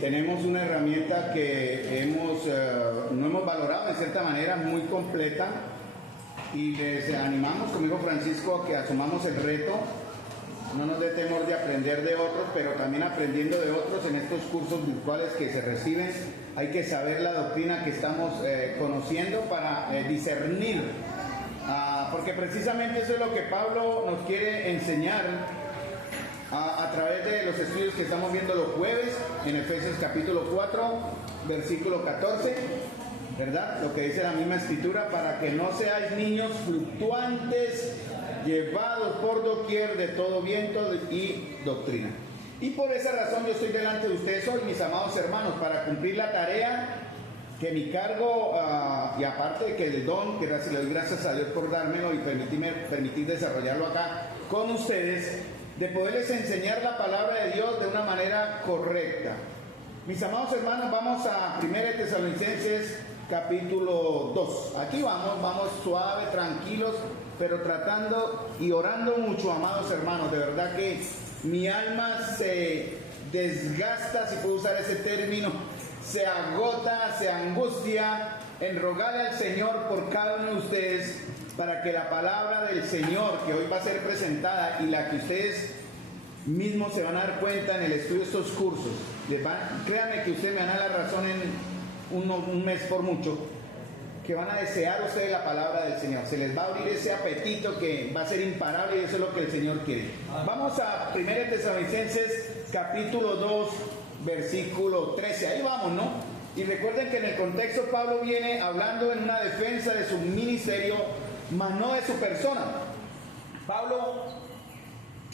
Tenemos una herramienta que no hemos valorado de cierta manera, muy completa, y les animamos, como dijo Francisco, a que asumamos el reto. No nos dé temor de aprender de otros, pero también aprendiendo de otros en estos cursos virtuales que se reciben. Hay que saber la doctrina que estamos conociendo para discernir, porque precisamente eso es lo que Pablo nos quiere enseñar a través de los estudios que estamos viendo los jueves en Efesios capítulo 4, versículo 14, ¿verdad? Lo que dice la misma escritura: para que no seáis niños fluctuantes, llevados por doquier de todo viento y doctrina. Y por esa razón yo estoy delante de ustedes hoy, mis amados hermanos, para cumplir la tarea que mi cargo, y aparte que el don, que le doy gracias a Dios por dármelo y permitir desarrollarlo acá con ustedes, de poderles enseñar la palabra de Dios de una manera correcta. Mis amados hermanos, vamos a 1 Tesalonicenses capítulo 2. Aquí vamos suave, tranquilos, pero tratando y orando mucho, amados hermanos. De verdad que mi alma se desgasta, si puedo usar ese término, se agota, se angustia en rogarle al Señor por cada uno de ustedes, para que la palabra del Señor que hoy va a ser presentada y la que ustedes mismos se van a dar cuenta en el estudio de estos cursos, créanme que ustedes me van a dar la razón en un mes por mucho, que van a desear ustedes la palabra del Señor. Se les va a abrir ese apetito que va a ser imparable, y eso es lo que el Señor quiere. Vamos a 1 Tesalonicenses capítulo 2, versículo 13. Ahí vamos, ¿no? Y recuerden que en el contexto Pablo viene hablando en una defensa de su ministerio, mas no de su persona. Pablo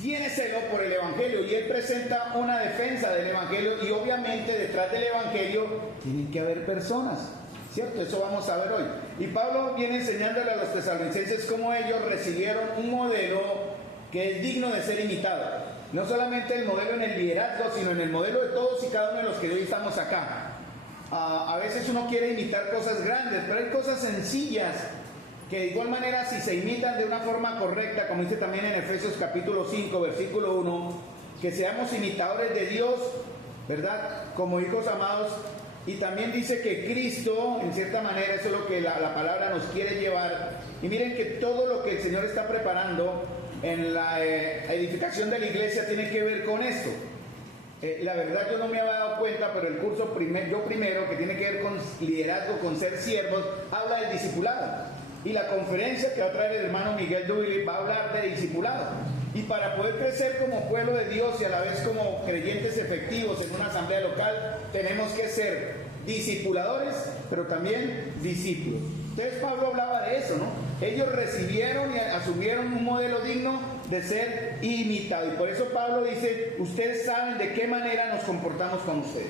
tiene celo por el Evangelio y él presenta una defensa del Evangelio, y obviamente detrás del Evangelio tienen que haber personas, ¿cierto? Eso vamos a ver hoy. Y Pablo viene enseñándole a los tesalonicenses cómo ellos recibieron un modelo que es digno de ser imitado. No solamente el modelo en el liderazgo, sino en el modelo de todos y cada uno de los que hoy estamos acá. A veces uno quiere imitar cosas grandes, pero hay cosas sencillas que de igual manera, si se imitan de una forma correcta, como dice también en Efesios capítulo 5, versículo 1, que seamos imitadores de Dios, ¿verdad? Como hijos amados. Y también dice que Cristo, en cierta manera, eso es lo que la palabra nos quiere llevar. Y miren que todo lo que el Señor está preparando en la edificación de la iglesia tiene que ver con esto. La verdad yo no me había dado cuenta, pero el curso primero, que tiene que ver con liderazgo, con ser siervos, habla del discipulado. Y la conferencia que va a traer el hermano Miguel Duili va a hablar de discipulado. Y para poder crecer como pueblo de Dios y a la vez como creyentes efectivos en una asamblea local, tenemos que ser discipuladores, pero también discípulos. Entonces Pablo hablaba de eso, ¿no? Ellos recibieron y asumieron un modelo digno de ser imitado. Y por eso Pablo dice: ustedes saben de qué manera nos comportamos con ustedes.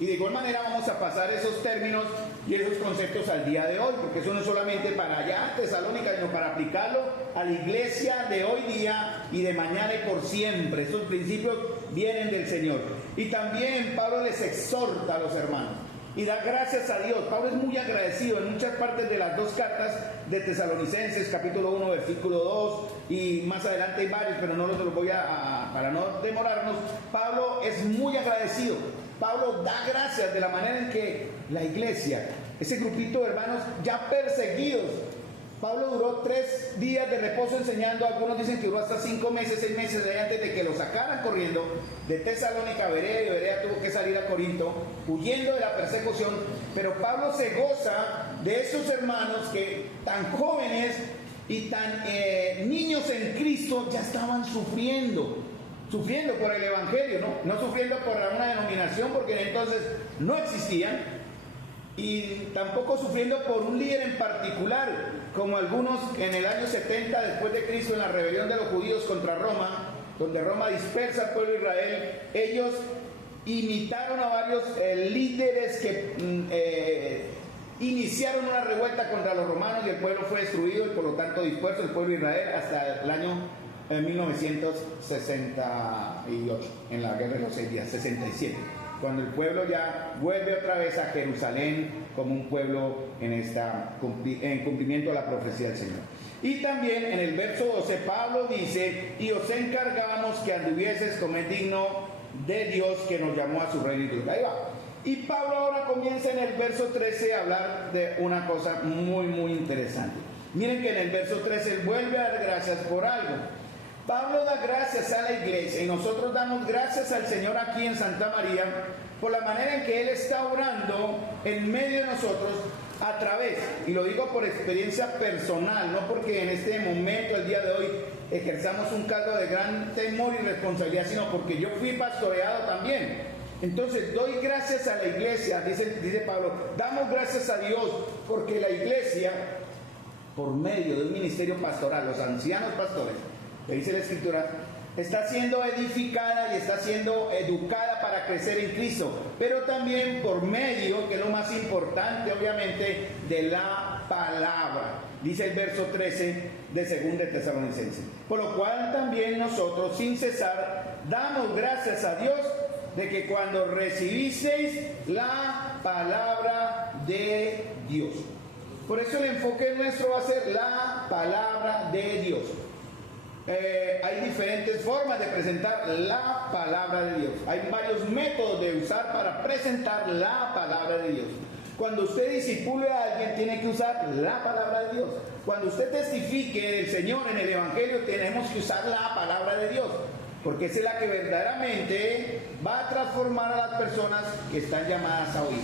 Y de igual manera vamos a pasar esos términos y esos conceptos al día de hoy, porque eso no es solamente para allá, Tesalónica, sino para aplicarlo a la iglesia de hoy día y de mañana y por siempre. Estos principios vienen del Señor. Y también Pablo les exhorta a los hermanos y da gracias a Dios. Pablo es muy agradecido en muchas partes de las dos cartas de Tesalonicenses, capítulo 1, versículo 2, y más adelante hay varios, pero no los voy para no demorarnos. Pablo es muy agradecido. Pablo da gracias de la manera en que la iglesia, ese grupito de hermanos ya perseguidos, Pablo duró 3 días de reposo enseñando. Algunos dicen que duró hasta 5 meses, 6 meses antes de que lo sacaran corriendo de Tesalónica a Berea, y de Berea tuvo que salir a Corinto huyendo de la persecución. Pero Pablo se goza de esos hermanos que tan jóvenes y tan niños en Cristo ya estaban sufriendo por el Evangelio, no sufriendo por una denominación, porque entonces no existían, y tampoco sufriendo por un líder en particular, como algunos en el año 70 después de Cristo, en la rebelión de los judíos contra Roma, donde Roma dispersa al pueblo de Israel. Ellos imitaron a varios líderes que iniciaron una revuelta contra los romanos, y el pueblo fue destruido y por lo tanto disperso el pueblo de Israel hasta el año 1968, en la guerra de los 6 días, 67, cuando el pueblo ya vuelve otra vez a Jerusalén como un pueblo en cumplimiento de la profecía del Señor. Y también en el verso 12 Pablo dice: y os encargamos que anduvieses como es digno de Dios que nos llamó a su reino y gloria. Ahí va. Y Pablo ahora comienza en el verso 13 a hablar de una cosa muy, muy interesante. Miren que en el verso 13 él vuelve a dar gracias por algo. Pablo da gracias a la iglesia y nosotros damos gracias al Señor aquí en Santa María por la manera en que Él está orando en medio de nosotros a través, y lo digo por experiencia personal, no porque en este momento, el día de hoy, ejerzamos un cargo de gran temor y responsabilidad, sino porque yo fui pastoreado también. Entonces doy gracias a la iglesia, dice Pablo, damos gracias a Dios porque la iglesia, por medio de un ministerio pastoral, los ancianos pastores, que dice la Escritura, está siendo edificada y está siendo educada para crecer en Cristo, pero también por medio, que es lo más importante obviamente, de la palabra. Dice el verso 13 de 2 Tesalonicenses. Por lo cual también nosotros sin cesar damos gracias a Dios de que cuando recibisteis la palabra de Dios. Por eso el enfoque nuestro va a ser la palabra de Dios. Hay diferentes formas de presentar la palabra de Dios. Hay varios métodos de usar para presentar la palabra de Dios. Cuando usted discipule a alguien, tiene que usar la palabra de Dios. Cuando usted testifique del Señor en el Evangelio, tenemos que usar la palabra de Dios, porque esa es la que verdaderamente va a transformar a las personas que están llamadas a oír.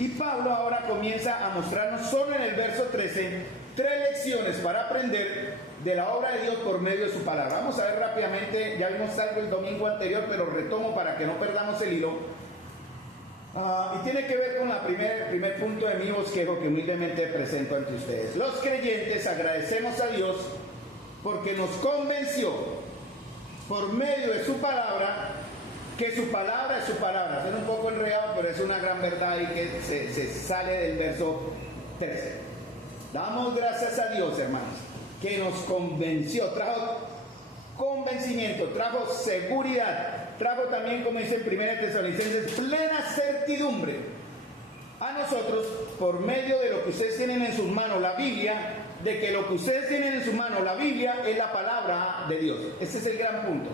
Y Pablo ahora comienza a mostrarnos solo en el verso 13 tres lecciones para aprender de la obra de Dios por medio de su palabra. Vamos a ver rápidamente, ya vimos algo el domingo anterior, pero retomo para que no perdamos el hilo. Y tiene que ver con el primer punto de mi bosquejo que humildemente presento ante ustedes. Los creyentes agradecemos a Dios porque nos convenció por medio de su palabra que su palabra es su palabra. Es un poco enredado, pero es una gran verdad y que se sale del verso 13. Damos gracias a Dios, hermanos, que nos convenció, trajo convencimiento, trajo seguridad, trajo también, como dice en 1 Tesalonicenses, plena certidumbre a nosotros por medio de lo que ustedes tienen en sus manos, la Biblia, de que lo que ustedes tienen en sus manos, la Biblia, es la palabra de Dios. Ese es el gran punto.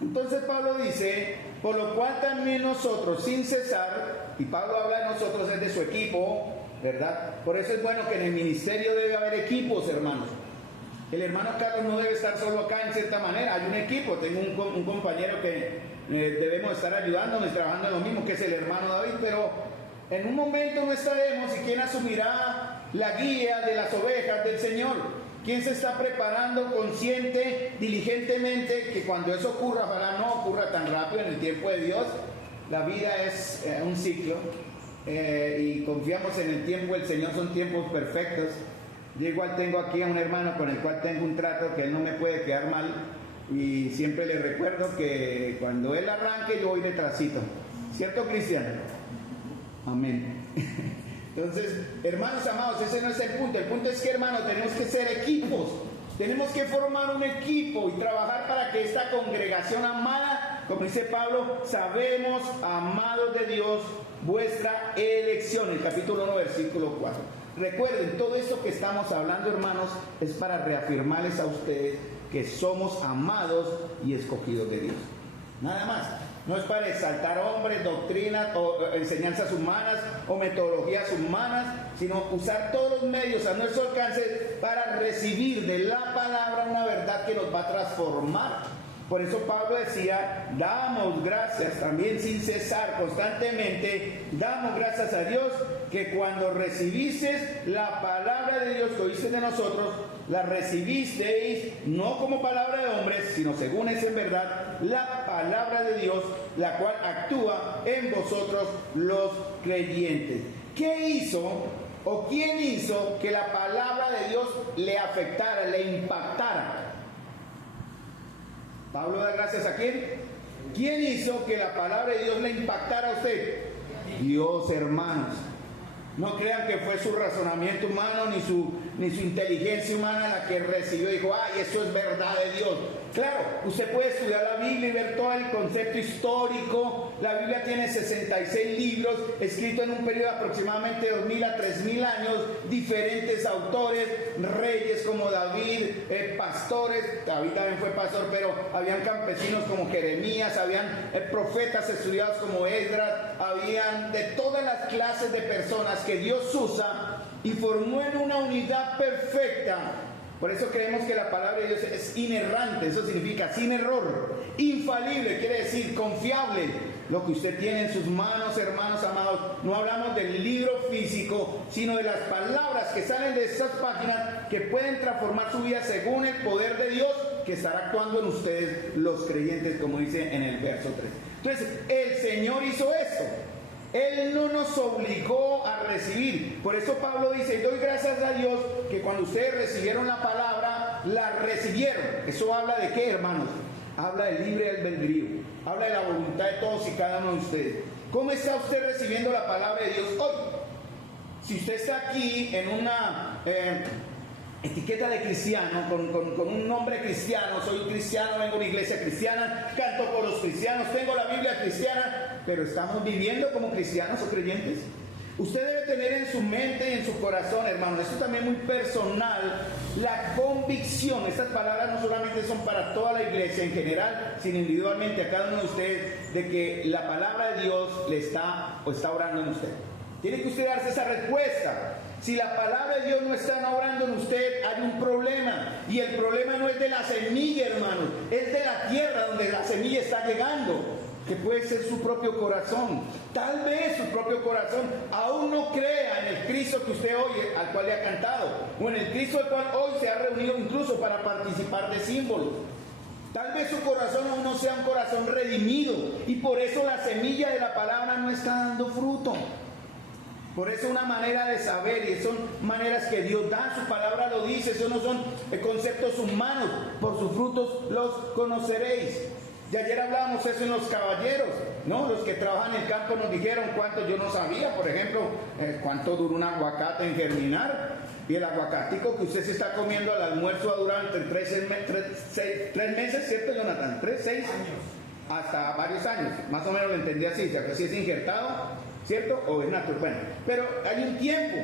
Entonces Pablo dice, por lo cual también nosotros sin cesar, y Pablo habla de nosotros, es de su equipo, ¿verdad? Por eso es bueno que en el ministerio debe haber equipos, hermanos. El hermano Carlos no debe estar solo acá en cierta manera, hay un equipo. Tengo un compañero que debemos estar ayudándonos, trabajando en lo mismo, que es el hermano David, pero en un momento no estaremos. ¿Y quién asumirá la guía de las ovejas del Señor? ¿Quién se está preparando consciente, diligentemente, que cuando eso ocurra, ojalá no ocurra tan rápido en el tiempo de Dios? La vida es un ciclo y confiamos en el tiempo del Señor, son tiempos perfectos. Yo igual tengo aquí a un hermano con el cual tengo un trato que él no me puede quedar mal y siempre le recuerdo que cuando él arranque yo voy detrásito. ¿Cierto, Cristian? Amén. Entonces, hermanos amados, ese no es el punto. El punto es que, hermanos, tenemos que ser equipos. Tenemos que formar un equipo y trabajar para que esta congregación amada, como dice Pablo, sabemos, amados de Dios, vuestra elección. El capítulo 1, versículo 4. Recuerden, todo esto que estamos hablando, hermanos, es para reafirmarles a ustedes que somos amados y escogidos de Dios. Nada más. No es para exaltar hombres, doctrinas o enseñanzas humanas o metodologías humanas, sino usar todos los medios a nuestro alcance para recibir de la palabra una verdad que nos va a transformar. Por eso Pablo decía, damos gracias también sin cesar, constantemente, damos gracias a Dios que cuando recibisteis la palabra de Dios que oísteis de nosotros, la recibisteis no como palabra de hombres, sino según es en verdad la palabra de Dios, la cual actúa en vosotros los creyentes. ¿Qué hizo o quién hizo que la palabra de Dios le afectara, le impactara? Pablo da gracias a quién. ¿Quién hizo que la palabra de Dios le impactara a usted? Dios, hermanos. No crean que fue su razonamiento humano ni su inteligencia humana la que recibió y dijo, ay, eso es verdad de Dios. Claro, usted puede estudiar la Biblia y ver todo el concepto histórico. La Biblia tiene 66 libros, escritos en un periodo de aproximadamente 2000 a 3000 años, diferentes autores, reyes como David, pastores, David también fue pastor, pero habían campesinos como Jeremías, habían profetas estudiados como Esdras, habían de todas las clases de personas que Dios usa y formó en una unidad perfecta. Por eso creemos que la palabra de Dios es inerrante, eso significa sin error, infalible, quiere decir confiable. Lo que usted tiene en sus manos, hermanos amados, no hablamos del libro físico, sino de las palabras que salen de esas páginas que pueden transformar su vida según el poder de Dios que estará actuando en ustedes los creyentes, como dice en el verso 3. Entonces, el Señor hizo esto. Él no nos obligó a recibir. Por eso Pablo dice, y doy gracias a Dios que cuando ustedes recibieron la palabra, la recibieron. Eso habla de qué, hermanos? Habla del libre albedrío. Habla de la voluntad de todos y cada uno de ustedes. ¿Cómo está usted recibiendo la palabra de Dios hoy? Si usted está aquí en una etiqueta de cristiano, con un nombre cristiano, soy cristiano, vengo a una iglesia cristiana, canto por los cristianos, tengo la Biblia cristiana, pero ¿estamos viviendo como cristianos o creyentes? Usted debe tener en su mente y en su corazón, hermano, esto también muy personal, la convicción. Estas palabras no solamente son para toda la iglesia en general, sino individualmente a cada uno de ustedes, de que la palabra de Dios le está orando en usted. Tiene que usted darse esa respuesta. Si la palabra de Dios no está obrando en usted, hay un problema. Y el problema no es de la semilla, hermanos, es de la tierra donde la semilla está llegando, que puede ser su propio corazón. Tal vez su propio corazón aún no crea en el Cristo que usted oye, al cual le ha cantado, o en el Cristo al cual hoy se ha reunido incluso para participar de símbolos. Tal vez su corazón aún no sea un corazón redimido, y por eso la semilla de la palabra no está dando fruto. Por eso una manera de saber, y son maneras que Dios da, su palabra lo dice, eso no son conceptos humanos, por sus frutos los conoceréis. Y ayer hablábamos eso en los caballeros, ¿no? Los que trabajan en el campo nos dijeron cuánto, yo no sabía, por ejemplo, cuánto dura un aguacate en germinar. Y el aguacatico que usted se está comiendo al almuerzo va a durar entre 3 meses, ¿cierto, Jonathan? 6 años. Hasta varios años, más o menos lo entendí así, o sea, si es injertado, ¿cierto? O es natural. Bueno, pero hay un tiempo.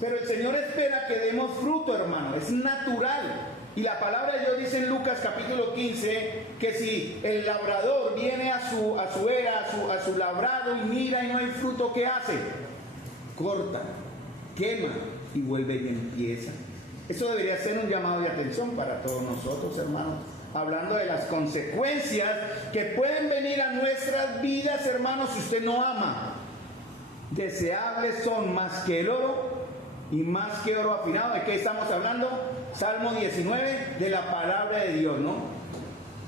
Pero el Señor espera que demos fruto, hermano, es natural. Y la palabra de Dios dice en Lucas capítulo 15 que si el labrador viene a su era, a su labrado y mira y no hay fruto, ¿qué hace? Corta, quema y vuelve y empieza. Eso debería ser un llamado de atención para todos nosotros, hermanos. Hablando de las consecuencias que pueden venir a nuestras vidas, hermanos, si usted no ama. Deseables son más que el oro y más que oro afinado. ¿De qué estamos hablando? Salmo 19, de la palabra de Dios, ¿no?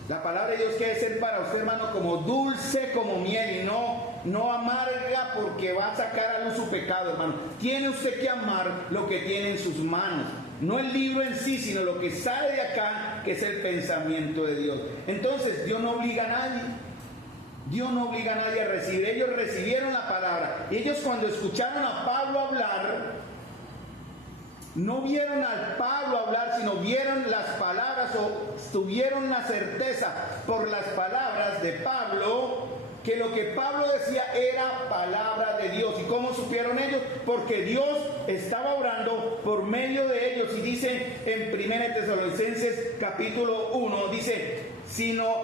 La palabra de Dios quiere ser para usted, hermano, como dulce como miel y no amarga, porque va a sacar a luz su pecado, hermano. Tiene usted que amar lo que tiene en sus manos. No el libro en sí, sino lo que sale de acá, que es el pensamiento de Dios. Entonces, Dios no obliga a nadie. Dios no obliga a nadie a recibir. Ellos recibieron la palabra. Y ellos, cuando escucharon a Pablo hablar, no vieron al Pablo hablar, sino vieron las palabras, o tuvieron la certeza por las palabras de Pablo, que lo que Pablo decía era palabra de Dios. ¿Y cómo supieron ellos? Porque Dios estaba obrando por medio de ellos. Y dice en 1 Tesalonicenses capítulo 1, dice, sino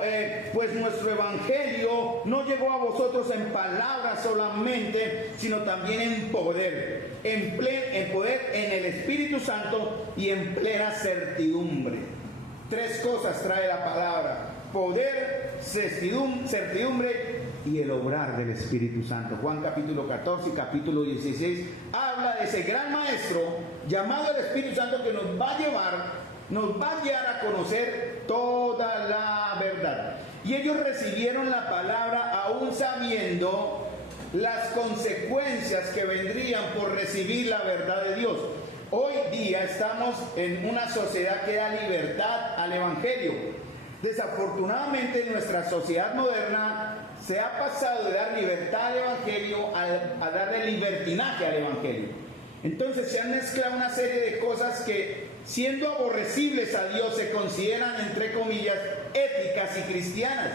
pues nuestro evangelio no llegó a vosotros en palabras solamente, sino también en poder, en poder en el Espíritu Santo y en plena certidumbre. 3 cosas trae la palabra: poder, certidumbre y el obrar del Espíritu Santo. Juan capítulo 14 y capítulo 16 habla de ese gran maestro llamado el Espíritu Santo, que nos va a guiar a conocer toda la verdad. Y ellos recibieron la palabra aún sabiendo las consecuencias que vendrían por recibir la verdad de Dios. Hoy día estamos en una sociedad que da libertad al Evangelio. Desafortunadamente, en nuestra sociedad moderna se ha pasado de dar libertad al Evangelio a darle libertinaje al Evangelio. Entonces se han mezclado una serie de cosas que siendo aborrecibles a Dios, se consideran, entre comillas, éticas y cristianas.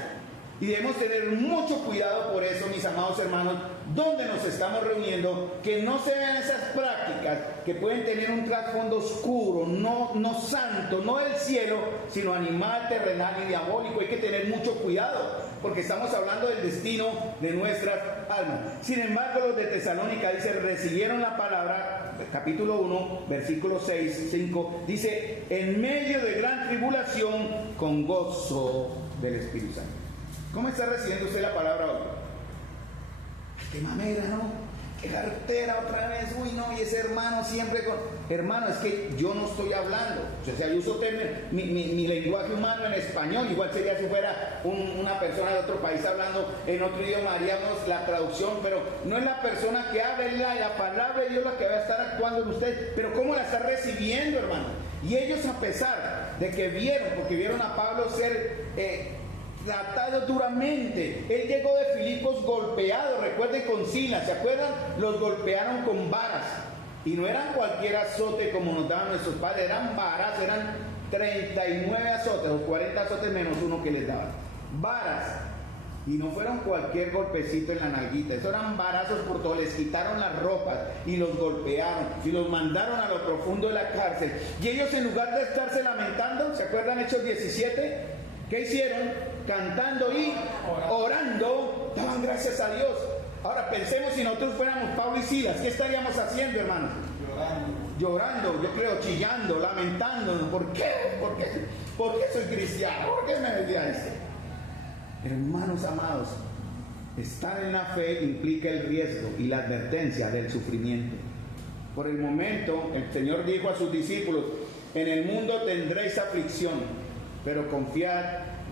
Y debemos tener mucho cuidado por eso, mis amados hermanos, donde nos estamos reuniendo, que no se vean esas prácticas que pueden tener un trasfondo oscuro, no santo, no del cielo, sino animal, terrenal y diabólico. Hay que tener mucho cuidado, porque estamos hablando del destino de nuestras almas. Sin embargo, los de Tesalónica, dice, recibieron la palabra, capítulo 1, versículo 6, 5, dice, en medio de gran tribulación, con gozo del Espíritu Santo. ¿Cómo está recibiendo usted la palabra hoy? ¡Qué mamera, ¿no? ¡Qué cartera otra vez! ¡Uy, no! Y ese hermano siempre con... Hermano, es que yo no estoy hablando. O sea, yo uso mi lenguaje humano en español. Igual sería si fuera una persona de otro país hablando en otro idioma. Haríamos la traducción, pero no es la persona que habla, es la palabra de Dios la que va a estar actuando en usted. Pero ¿cómo la está recibiendo, hermano? Y ellos, a pesar de que porque vieron a Pablo ser... tratado duramente. Él llegó de Filipos golpeado, recuerden, con Silas, ¿se acuerdan? Los golpearon con varas, y no eran cualquier azote como nos daban nuestros padres, eran varas, eran 39 azotes, o 40 azotes menos uno que les daban, varas, y no fueron cualquier golpecito en la nalguita, eso eran varazos por todo, les quitaron las ropas, y los golpearon, y los mandaron a lo profundo de la cárcel, y ellos, en lugar de estarse lamentando, ¿se acuerdan Hechos 17? ¿Qué hicieron? Cantando y orando, daban gracias a Dios. Ahora pensemos, si nosotros fuéramos Pablo y Silas, ¿qué estaríamos haciendo, hermanos? Llorando, yo creo, chillando, lamentándonos. ¿Por qué? ¿Por qué soy cristiano? ¿Por qué me decía esto? Hermanos amados, estar en la fe implica el riesgo y la advertencia del sufrimiento. Por el momento, el Señor dijo a sus discípulos, en el mundo tendréis aflicción, pero confiad,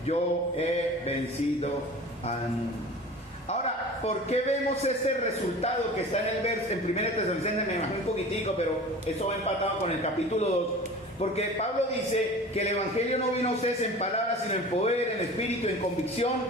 yo he vencido al mundo. Ahora, ¿por qué vemos este resultado que está en el verso, en 1 Tesalonicenses? Me bajé un poquitico, pero esto va empatado con el capítulo 2. Porque Pablo dice que el evangelio no vino a ustedes en palabras, sino en poder, en espíritu, en convicción.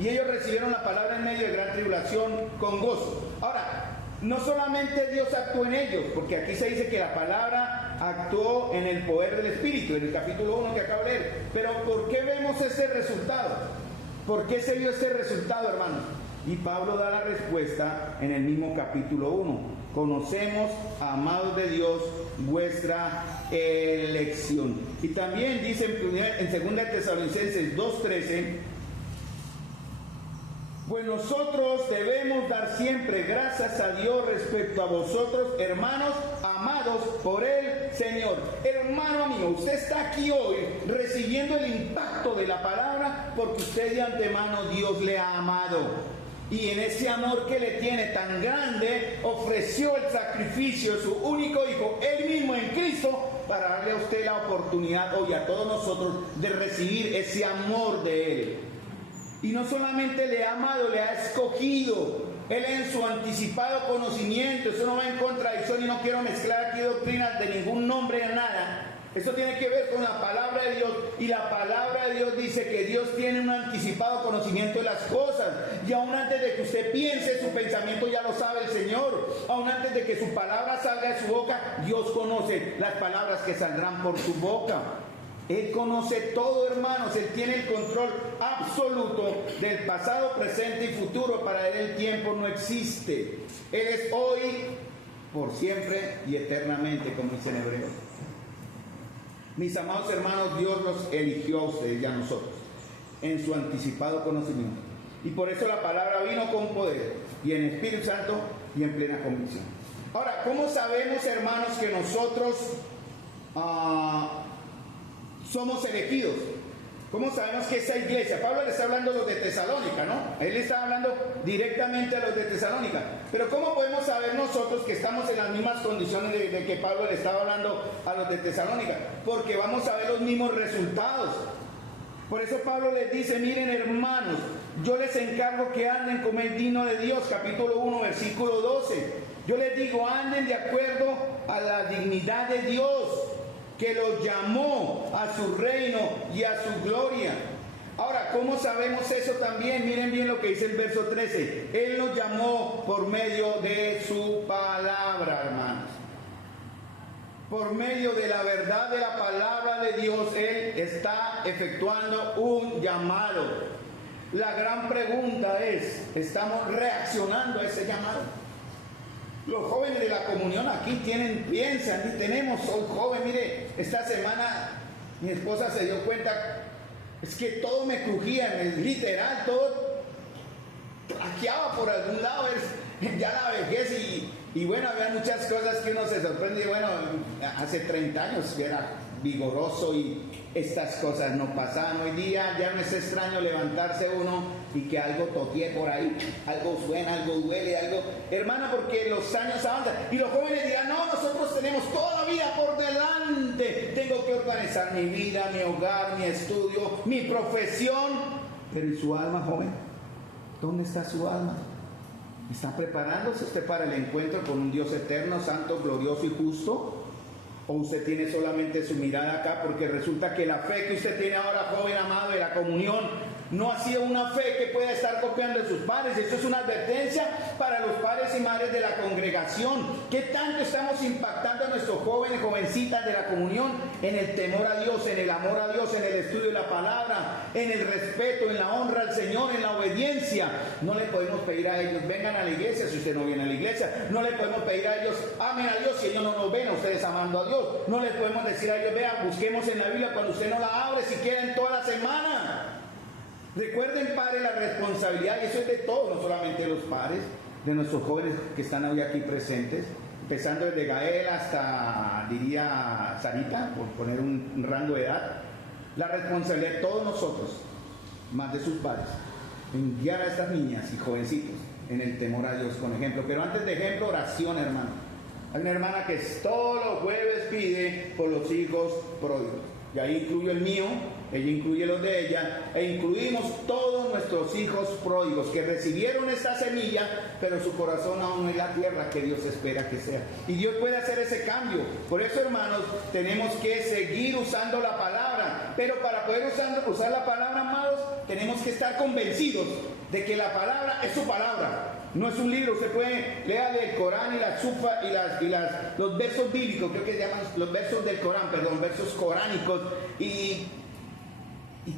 Y ellos recibieron la palabra en medio de gran tribulación con gozo. Ahora, no solamente Dios actuó en ellos, porque aquí se dice que la palabra actuó en el poder del Espíritu, en el capítulo 1 que acabo de leer. Pero ¿por qué vemos ese resultado? ¿Por qué se vio ese resultado, hermanos? Y Pablo da la respuesta en el mismo capítulo 1. Conocemos, amados de Dios, vuestra elección. Y también dice en 2 Tesalonicenses 2:13, pues nosotros debemos dar siempre gracias a Dios respecto a vosotros, hermanos amados por el Señor. Hermano mío, usted está aquí hoy recibiendo el impacto de la palabra porque usted de antemano Dios le ha amado. Y en ese amor que le tiene tan grande, ofreció el sacrificio de su único Hijo, Él mismo en Cristo, para darle a usted la oportunidad hoy a todos nosotros de recibir ese amor de Él. Y no solamente le ha amado, le ha escogido. Él en su anticipado conocimiento, eso no va en contradicción y no quiero mezclar aquí doctrinas de ningún nombre en nada. Eso tiene que ver con la palabra de Dios, y la palabra de Dios dice que Dios tiene un anticipado conocimiento de las cosas, y aún antes de que usted piense, su pensamiento ya lo sabe el Señor. Aún antes de que su palabra salga de su boca, Dios conoce las palabras que saldrán por su boca. Él conoce todo, hermanos. Él tiene el control absoluto del pasado, presente y futuro. Para Él el tiempo no existe. Él es hoy, por siempre y eternamente, como dice en Hebreos. Mis amados hermanos, Dios los eligió a ustedes y a nosotros en su anticipado conocimiento. Y por eso la palabra vino con poder, y en Espíritu Santo y en plena convicción. Ahora, ¿cómo sabemos, hermanos, que nosotros somos elegidos? ¿Cómo sabemos que esa iglesia? Pablo le está hablando a los de Tesalónica, ¿no? Él le está hablando directamente a los de Tesalónica. Pero ¿cómo podemos saber nosotros que estamos en las mismas condiciones de que Pablo le estaba hablando a los de Tesalónica? Porque vamos a ver los mismos resultados. Por eso Pablo les dice, miren hermanos, yo les encargo que anden como es digno de Dios, capítulo 1, versículo 12. Yo les digo, anden de acuerdo a la dignidad de Dios, que los llamó a su reino y a su gloria. Ahora, ¿cómo sabemos eso también? Miren bien lo que dice el verso 13. Él nos llamó por medio de su palabra, hermanos. por medio de la verdad de la palabra de Dios, Él está efectuando un llamado. La gran pregunta es, ¿estamos reaccionando a ese llamado? Los jóvenes de la comunión aquí piensan, y tenemos, soy joven, mire, esta semana mi esposa se dio cuenta, es que todo me crujía, literal, todo traqueaba por algún lado, es ya la vejez y bueno, había muchas cosas que uno se sorprende, y bueno, hace 30 años era vigoroso y estas cosas no pasaban. Hoy día ya no es extraño levantarse uno y que algo toquee por ahí, algo suena, algo duele, algo, hermana, porque los años avanzan y los jóvenes dirán, no, nosotros tenemos toda la vida por delante, tengo que organizar mi vida, mi hogar, mi estudio, mi profesión. Pero ¿y su alma, joven? ¿Dónde está su alma? ¿Está preparándose usted para el encuentro con un Dios eterno, santo, glorioso y justo? ¿O usted tiene solamente su mirada acá? Porque resulta que la fe que usted tiene ahora, joven amado, de la comunión, no ha sido una fe que pueda estar copiando de sus padres. Esto es una advertencia para los padres y madres de la congregación. ¿Qué tanto estamos impactando a nuestros jóvenes, jovencitas de la comunión en el temor a Dios, en el amor a Dios, en el estudio de la palabra, en el respeto, en la honra al Señor, en la obediencia? No le podemos pedir a ellos, vengan a la iglesia si usted no viene a la iglesia. No le podemos pedir a ellos, amen a Dios si ellos no nos ven a ustedes amando a Dios. No les podemos decir a ellos, vean, busquemos en la Biblia cuando usted no la abre siquiera en toda la semana. Recuerden, padres, la responsabilidad, y eso es de todos, no solamente de los padres, de nuestros jóvenes que están hoy aquí presentes, empezando desde Gael hasta, diría, Sarita, por poner un rango de edad. La responsabilidad de todos nosotros, más de sus padres, en guiar a estas niñas y jovencitos en el temor a Dios con ejemplo. Pero antes de ejemplo, oración, hermano. Hay una hermana que todos los jueves pide por los hijos pródigos, y ahí incluyo el mío, ella incluye los de ella, e incluimos todos nuestros hijos pródigos que recibieron esta semilla, pero su corazón aún no es la tierra que Dios espera que sea. Y Dios puede hacer ese cambio. Por eso, hermanos, tenemos que seguir usando la palabra, pero para poder usar la palabra, amados, tenemos que estar convencidos de que la palabra es su palabra. No es un libro. Usted puede leer el Corán y la Sufa y los versos bíblicos, creo que se llaman los versos del Corán, perdón, versos coránicos, y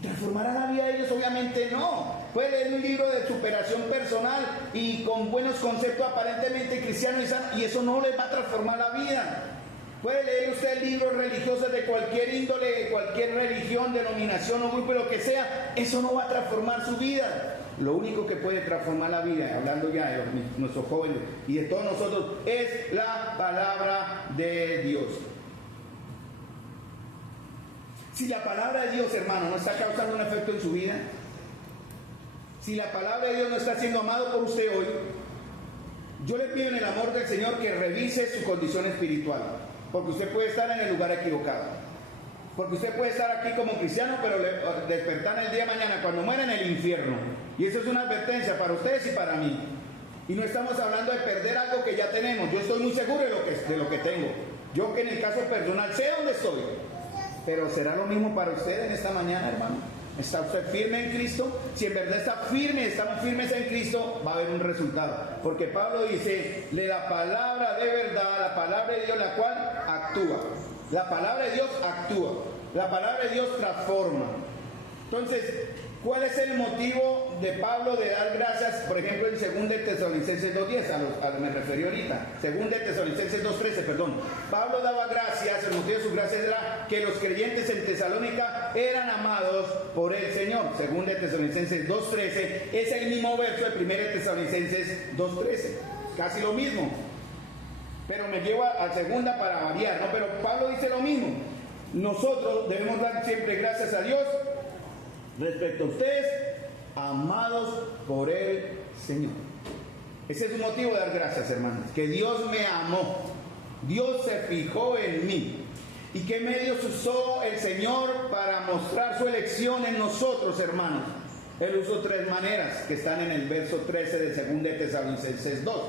transformará la vida de ellos. Obviamente no. Puede leer un libro de superación personal y con buenos conceptos aparentemente cristianos y eso no les va a transformar la vida. Puede leer usted libros religiosos de cualquier índole, de cualquier religión, denominación o grupo, lo que sea, eso no va a transformar su vida. Lo único que puede transformar la vida, hablando ya de nuestros jóvenes y de todos nosotros, es la palabra de Dios. Si la palabra de Dios, hermano, no está causando un efecto en su vida, si la palabra de Dios no está siendo amado por usted hoy, yo le pido en el amor del Señor que revise su condición espiritual, porque usted puede estar en el lugar equivocado. Porque usted puede estar aquí como cristiano, pero despertar el día de mañana cuando muera en el infierno. Y eso es una advertencia para ustedes y para mí. Y no estamos hablando de perder algo que ya tenemos. Yo estoy muy seguro de lo que tengo. Yo, que en el caso personal sé dónde estoy. Pero ¿será lo mismo para usted en esta mañana, hermano? ¿Está usted firme en Cristo? Si en verdad está firme, estamos firmes en Cristo, va a haber un resultado. Porque Pablo dice, la palabra de verdad, la palabra de Dios, la cual actúa. La palabra de Dios actúa. La palabra de Dios transforma. Entonces, ¿cuál es el motivo de Pablo de dar gracias? Por ejemplo, en 2 Tesalonicenses 2:10, a lo me referí ahorita. 2 Tesalonicenses 2:13, perdón. Pablo daba gracias, el motivo de sus gracias era que los creyentes en Tesalónica eran amados por el Señor. 2 Tesalonicenses 2:13 es el mismo verso de 1 Tesalonicenses 2:13. Casi lo mismo. Pero me lleva a segunda para variar, ¿no? Pero Pablo dice lo mismo. Nosotros debemos dar siempre gracias a Dios respecto a ustedes, amados por el Señor. Ese es un motivo de dar gracias, hermanos. Que Dios me amó. Dios se fijó en mí. ¿Y qué medios usó el Señor para mostrar su elección en nosotros, hermanos? Él usó 3 maneras que están en el verso 13 de 2 Tesalonicenses 2.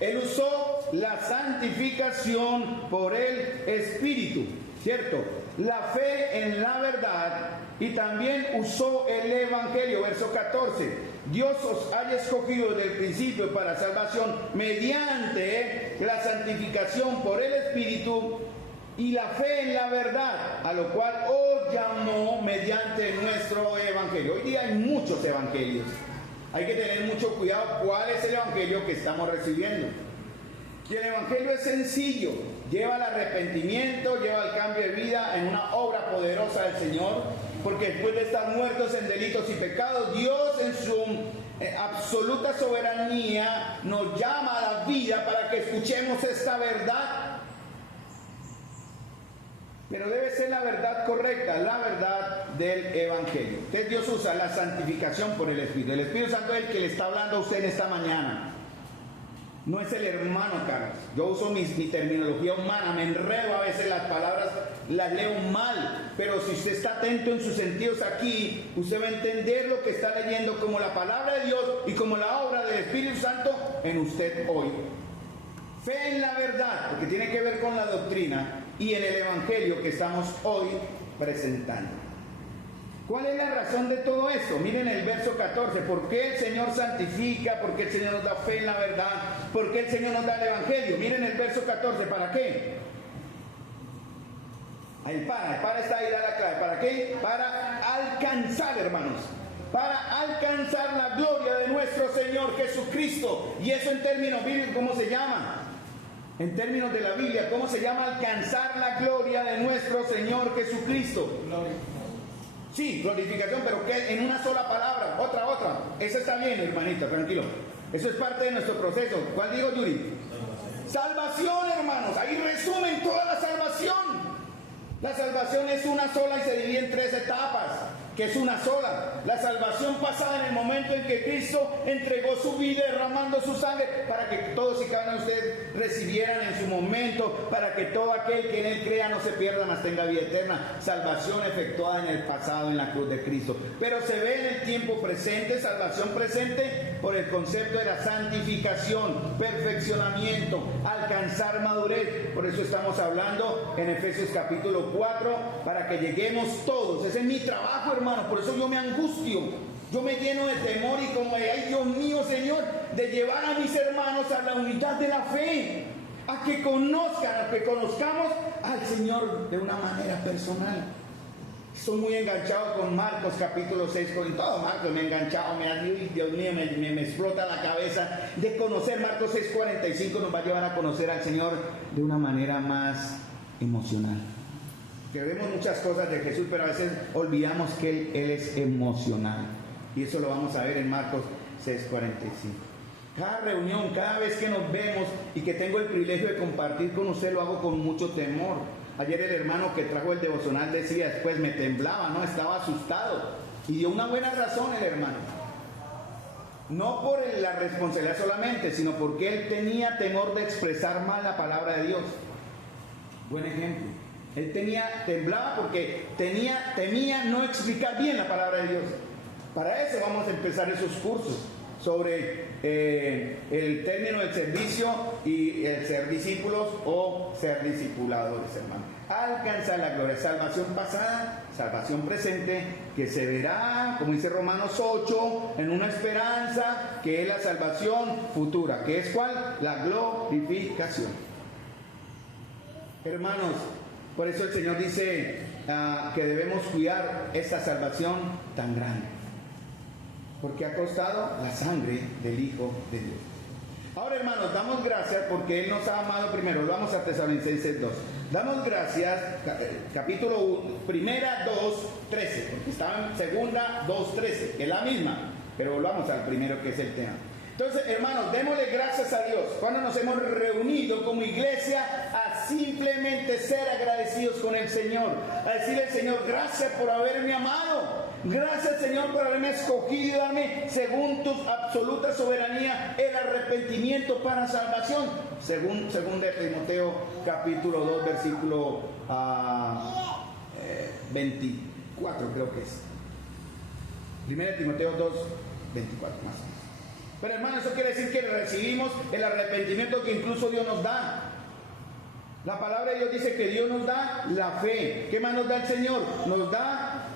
Él usó la santificación por el Espíritu, ¿cierto? La fe en la verdad, y también usó el Evangelio, verso 14. Dios os haya escogido desde el principio para salvación mediante la santificación por el Espíritu y la fe en la verdad, a lo cual os llamó mediante nuestro evangelio. Hoy día hay muchos evangelios. Hay que tener mucho cuidado cuál es el evangelio que estamos recibiendo. Y el evangelio es sencillo, lleva al arrepentimiento, lleva al cambio de vida en una obra poderosa del Señor, porque después de estar muertos en delitos y pecados, Dios en su absoluta soberanía nos llama a la vida para que escuchemos esta verdad. Pero debe ser la verdad correcta, la verdad del evangelio. Entonces Dios usa la santificación por el Espíritu. El Espíritu Santo es el que le está hablando a usted en esta mañana. No es el hermano Carlos. Yo uso mi terminología humana, me enredo a veces las palabras, las leo mal. Pero si usted está atento en sus sentidos aquí, usted va a entender lo que está leyendo como la palabra de Dios y como la obra del Espíritu Santo en usted hoy. Fe en la verdad, porque tiene que ver con la doctrina, y en el evangelio que estamos hoy presentando. ¿Cuál es la razón de todo esto? Miren el verso 14. ¿Por qué el Señor santifica? ¿Por qué el Señor nos da fe en la verdad? ¿Por qué el Señor nos da el evangelio? Miren el verso 14. ¿Para qué? El para está ahí, da la clave. ¿Para qué? Para alcanzar, hermanos. Para alcanzar la gloria de nuestro Señor Jesucristo. Y eso en términos bíblicos, ¿cómo se llama? En términos de la Biblia, ¿cómo se llama? Alcanzar la gloria de nuestro Señor Jesucristo. Gloria. Sí, glorificación, pero que en una sola palabra, otra. Eso está bien, hermanita, tranquilo. Eso es parte de nuestro proceso. ¿Cuál digo, Yuri? Salvación, hermanos. Ahí resumen toda la salvación. La salvación es una sola y se divide en 3 etapas, que es una sola. La salvación pasada en el momento en que Cristo entregó su vida derramando su sangre para que todos y cada uno de ustedes recibieran en su momento, para que todo aquel que en Él crea no se pierda, mas tenga vida eterna. Salvación efectuada en el pasado en la cruz de Cristo. Pero se ve en el tiempo presente, salvación presente, por el concepto de la santificación, perfeccionamiento, alcanzar madurez. Por eso estamos hablando en Efesios capítulo 4, para que lleguemos todos. Ese es mi trabajo, hermano. Por eso yo me angustio, yo me lleno de temor y como de, ay Dios mío, Señor, de llevar a mis hermanos a la unidad de la fe, a que conozcan, a que conozcamos al Señor de una manera personal. Estoy muy enganchado con Marcos capítulo 6, con todo Marcos me he enganchado, Dios mío, me explota la cabeza de conocer. Marcos 6:45 nos va a llevar a conocer al Señor de una manera más emocional. Que vemos muchas cosas de Jesús, pero a veces olvidamos que Él es emocional. Y eso lo vamos a ver en Marcos 6:45. Cada reunión, cada vez que nos vemos y que tengo el privilegio de compartir con usted, lo hago con mucho temor. Ayer el hermano que trajo el devocional decía, después me temblaba, ¿no? Estaba asustado. Y dio una buena razón el hermano. No por la responsabilidad solamente, sino porque él tenía temor de expresar mal la palabra de Dios. Buen ejemplo. Él temblaba porque temía no explicar bien la palabra de Dios. Para eso vamos a empezar esos cursos sobre el término del servicio y el ser discípulos o ser discipuladores, hermano. Alcanzar la gloria, salvación pasada, salvación presente, que se verá, como dice Romanos 8, en una esperanza que es la salvación futura, que es ¿cuál? La glorificación. Hermanos, por eso el Señor dice que debemos cuidar esta salvación tan grande, porque ha costado la sangre del Hijo de Dios. Ahora, hermanos, damos gracias porque Él nos ha amado primero. Vamos a Tesalonicenses 2. Damos gracias, capítulo 1, primera 2:13, porque estaba en segunda 2:13, que es la misma, pero volvamos al primero que es el tema. Entonces, hermanos, démosle gracias a Dios cuando nos hemos reunido como iglesia a simplemente ser agradecidos con el Señor, a decirle al Señor, gracias por haberme amado, gracias Señor por haberme escogido y darme según tu absoluta soberanía el arrepentimiento para salvación, según de Timoteo capítulo 2 versículo 24 creo que es. 1 Timoteo 2, 24 más o menos. Pero hermano, eso quiere decir que recibimos el arrepentimiento que incluso Dios nos da. La palabra de Dios dice que Dios nos da la fe. ¿Qué más nos da el Señor? Nos da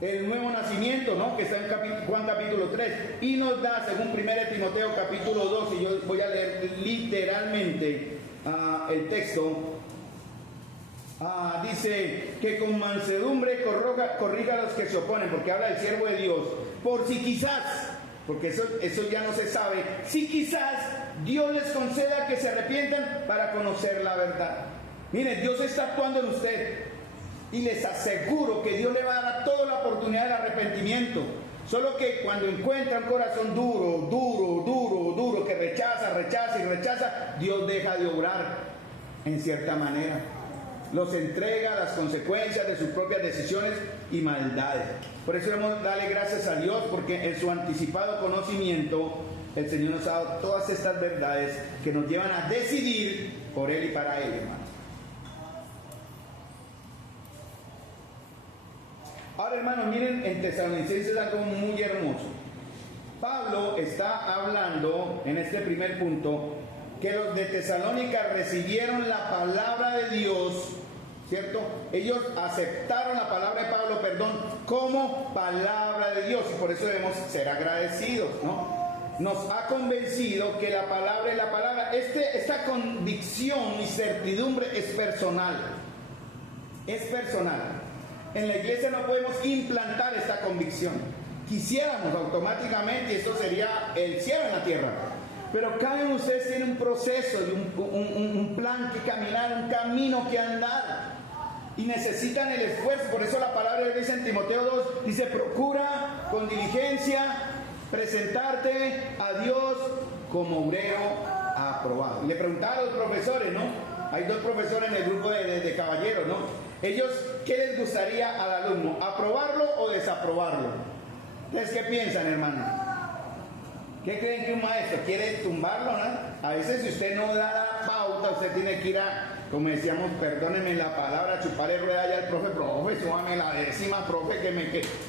el nuevo nacimiento, ¿no? Que está en Juan capítulo 3. Y nos da, según 1 Timoteo capítulo 2, y yo voy a leer literalmente el texto, Dice que con mansedumbre corrija a los que se oponen, porque habla del siervo de Dios, por si quizás, porque eso ya no se sabe, si quizás Dios les conceda que se arrepientan para conocer la verdad. Miren, Dios está actuando en usted y les aseguro que Dios le va a dar toda la oportunidad del arrepentimiento. Solo que cuando encuentra un corazón duro, que rechaza, Dios deja de obrar en cierta manera. Los entrega a las consecuencias de sus propias decisiones y maldades. Por eso debemos darle gracias a Dios, porque en su anticipado conocimiento el Señor nos ha dado todas estas verdades que nos llevan a decidir por Él y para Él, hermano. Ahora, hermanos, miren en Tesalonicenses algo muy hermoso. Pablo está hablando en este primer punto que los de Tesalónica recibieron la palabra de Dios, ¿cierto? Ellos aceptaron la palabra de Pablo, como palabra de Dios, y por eso debemos ser agradecidos, ¿no? Nos ha convencido que la palabra es la palabra. Esta convicción y certidumbre es personal. Es personal. En la iglesia no podemos implantar esta convicción. Quisiéramos automáticamente, y esto sería el cielo en la tierra. Pero cada uno de ustedes tiene un proceso y un plan que caminar, un camino que andar. Y necesitan el esfuerzo. Por eso la palabra de Dios en Timoteo 2 dice: procura con diligencia presentarte a Dios como obrero aprobado. Y le preguntaba a los profesores, ¿no? Hay dos profesores en el grupo de caballeros, ¿no? Ellos, ¿qué les gustaría al alumno? ¿Aprobarlo o desaprobarlo? ¿Ustedes qué piensan, hermano? ¿Qué creen que un maestro quiere tumbarlo, no? A veces si usted no da la pauta, usted tiene que ir a, como decíamos, perdónenme la palabra, chuparle rueda allá al profe, súbame la décima, profe,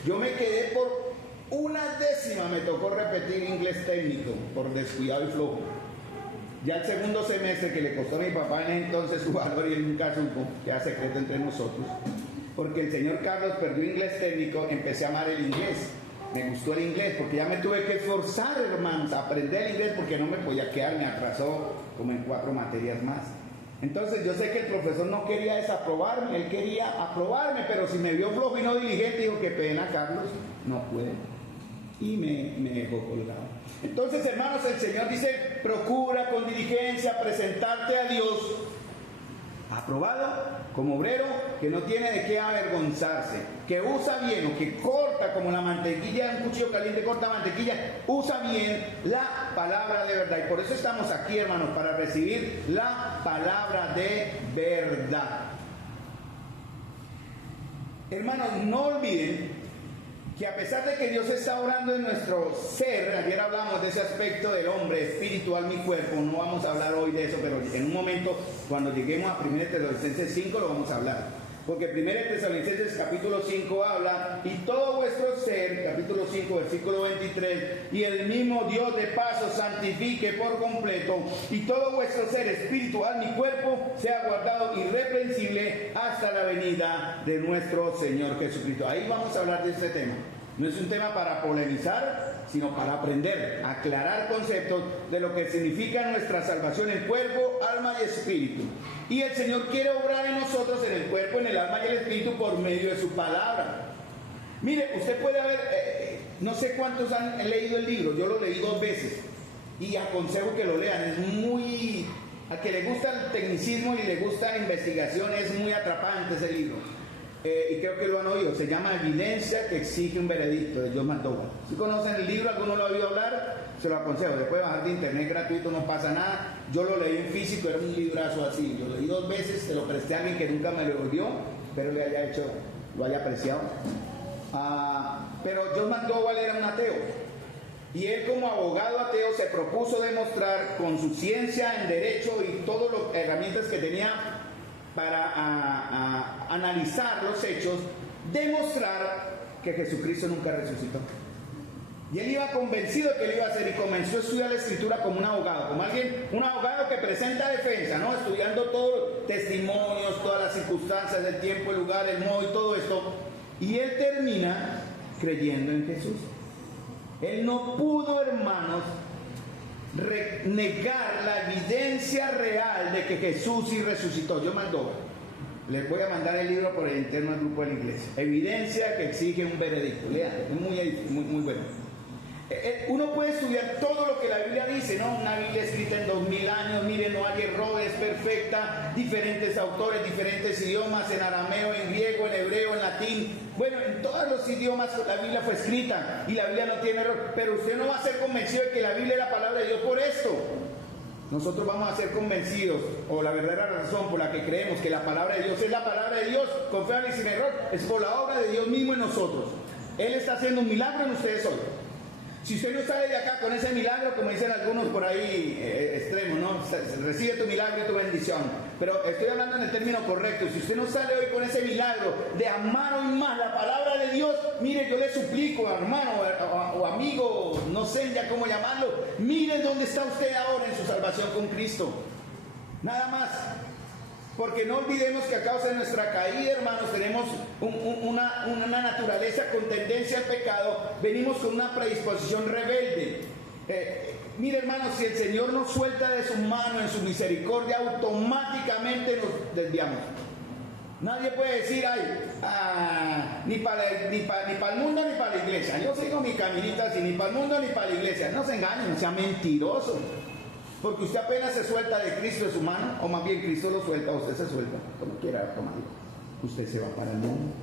yo me quedé por una décima, me tocó repetir inglés técnico, por descuidado y flojo. Ya el segundo semestre, que le costó a mi papá en ese entonces su valor y él nunca supo, queda secreto entre nosotros, porque el señor Carlos perdió inglés técnico, empecé a amar el inglés. Me gustó el inglés porque ya me tuve que esforzar, hermanos, a aprender el inglés, porque no me podía quedar, me atrasó como en 4 materias más. Entonces yo sé que el profesor no quería desaprobarme, él quería aprobarme, pero si me vio flojo y no diligente, dijo: qué pena, Carlos, no puede. Y me dejó colgado. Entonces, hermanos, el Señor dice: procura con diligencia presentarte a Dios aprobado, como obrero que no tiene de qué avergonzarse, que usa bien, o que corta como la mantequilla, un cuchillo caliente corta mantequilla, usa bien la palabra de verdad. Y por eso estamos aquí, hermanos, para recibir la palabra de verdad. Hermanos, no olviden que a pesar de que Dios está obrando en nuestro ser, ayer hablamos de ese aspecto del hombre, espiritual, mi cuerpo, no vamos a hablar hoy de eso, pero en un momento, cuando lleguemos a 1 Tesalonicenses 5, lo vamos a hablar. Porque 1 Tesalonicenses capítulo 5 habla: y todo vuestro ser, capítulo 5, versículo 23, y el mismo Dios de paso santifique por completo, y todo vuestro ser espiritual, mi cuerpo, sea guardado irreprensible hasta la venida de nuestro Señor Jesucristo. Ahí vamos a hablar de este tema. No es un tema para polemizar, sino para aprender, aclarar conceptos de lo que significa nuestra salvación en cuerpo, alma y espíritu. Y el Señor quiere obrar en nosotros, en el cuerpo, en el alma y el espíritu, por medio de su palabra. Mire, usted puede haber, no sé cuántos han leído el libro, yo lo leí 2 veces y aconsejo que lo lean. Es muy, a que le gusta el tecnicismo y le gusta la investigación, es muy atrapante ese libro. Y creo que lo han oído, se llama Evidencia que exige un veredicto, de John McDowell. Si conocen el libro, alguno lo ha oído hablar, se lo aconsejo. Después bajar de internet gratuito, no pasa nada. Yo lo leí en físico, era un librazo así. Yo lo leí 2 veces, se lo presté a alguien que nunca me lo devolvió, pero lo haya apreciado. Pero John McDowell era un ateo. Y él, como abogado ateo, se propuso demostrar con su ciencia en derecho y todas las herramientas que tenía para analizar los hechos, demostrar que Jesucristo nunca resucitó. Y él iba convencido de que lo iba a hacer, y comenzó a estudiar la escritura como un abogado, un abogado que presenta defensa, ¿no? Estudiando todos testimonios, todas las circunstancias del tiempo, el lugar, el modo y todo esto. Y él termina creyendo en Jesús. Él no pudo, hermanos, negar la evidencia real de que Jesús sí resucitó. John McDowell. Les voy a mandar el libro por el interno al grupo de la iglesia. Evidencia que exige un veredicto. Lean, es muy bueno. Uno puede estudiar todo lo que la Biblia dice, ¿no? Una Biblia escrita en 2000 años, miren, no hay errores, perfecta, diferentes autores, diferentes idiomas, en arameo, en griego, en hebreo, en latín. Bueno, en todos los idiomas la Biblia fue escrita y la Biblia no tiene error, pero usted no va a ser convencido de que la Biblia es la palabra de Dios por esto. Nosotros vamos a ser convencidos, o la verdadera razón por la que creemos que la palabra de Dios es la palabra de Dios, confiable y sin error, es por la obra de Dios mismo en nosotros. Él está haciendo un milagro en ustedes hoy. Si usted no sale de acá con ese milagro, como dicen algunos por ahí extremos, ¿no? Recibe tu milagro y tu bendición. Pero estoy hablando en el término correcto. Si usted no sale hoy con ese milagro de amar hoy más la palabra de Dios, mire, yo le suplico, hermano o amigo, no sé ya cómo llamarlo, mire dónde está usted ahora en su salvación con Cristo. Nada más. Porque no olvidemos que a causa de nuestra caída, hermanos, tenemos una naturaleza con tendencia al pecado, venimos con una predisposición rebelde. Mire, hermanos, si el Señor nos suelta de su mano en su misericordia, automáticamente nos desviamos. Nadie puede decir, ni para el mundo ni para la iglesia. Yo sigo mi caminito así, ni para el mundo ni para la iglesia. No se engañen, no sea mentiroso. Porque usted apenas se suelta de Cristo de su mano, o más bien Cristo lo suelta, o usted se suelta, como quiera tomarlo, usted se va para el mundo.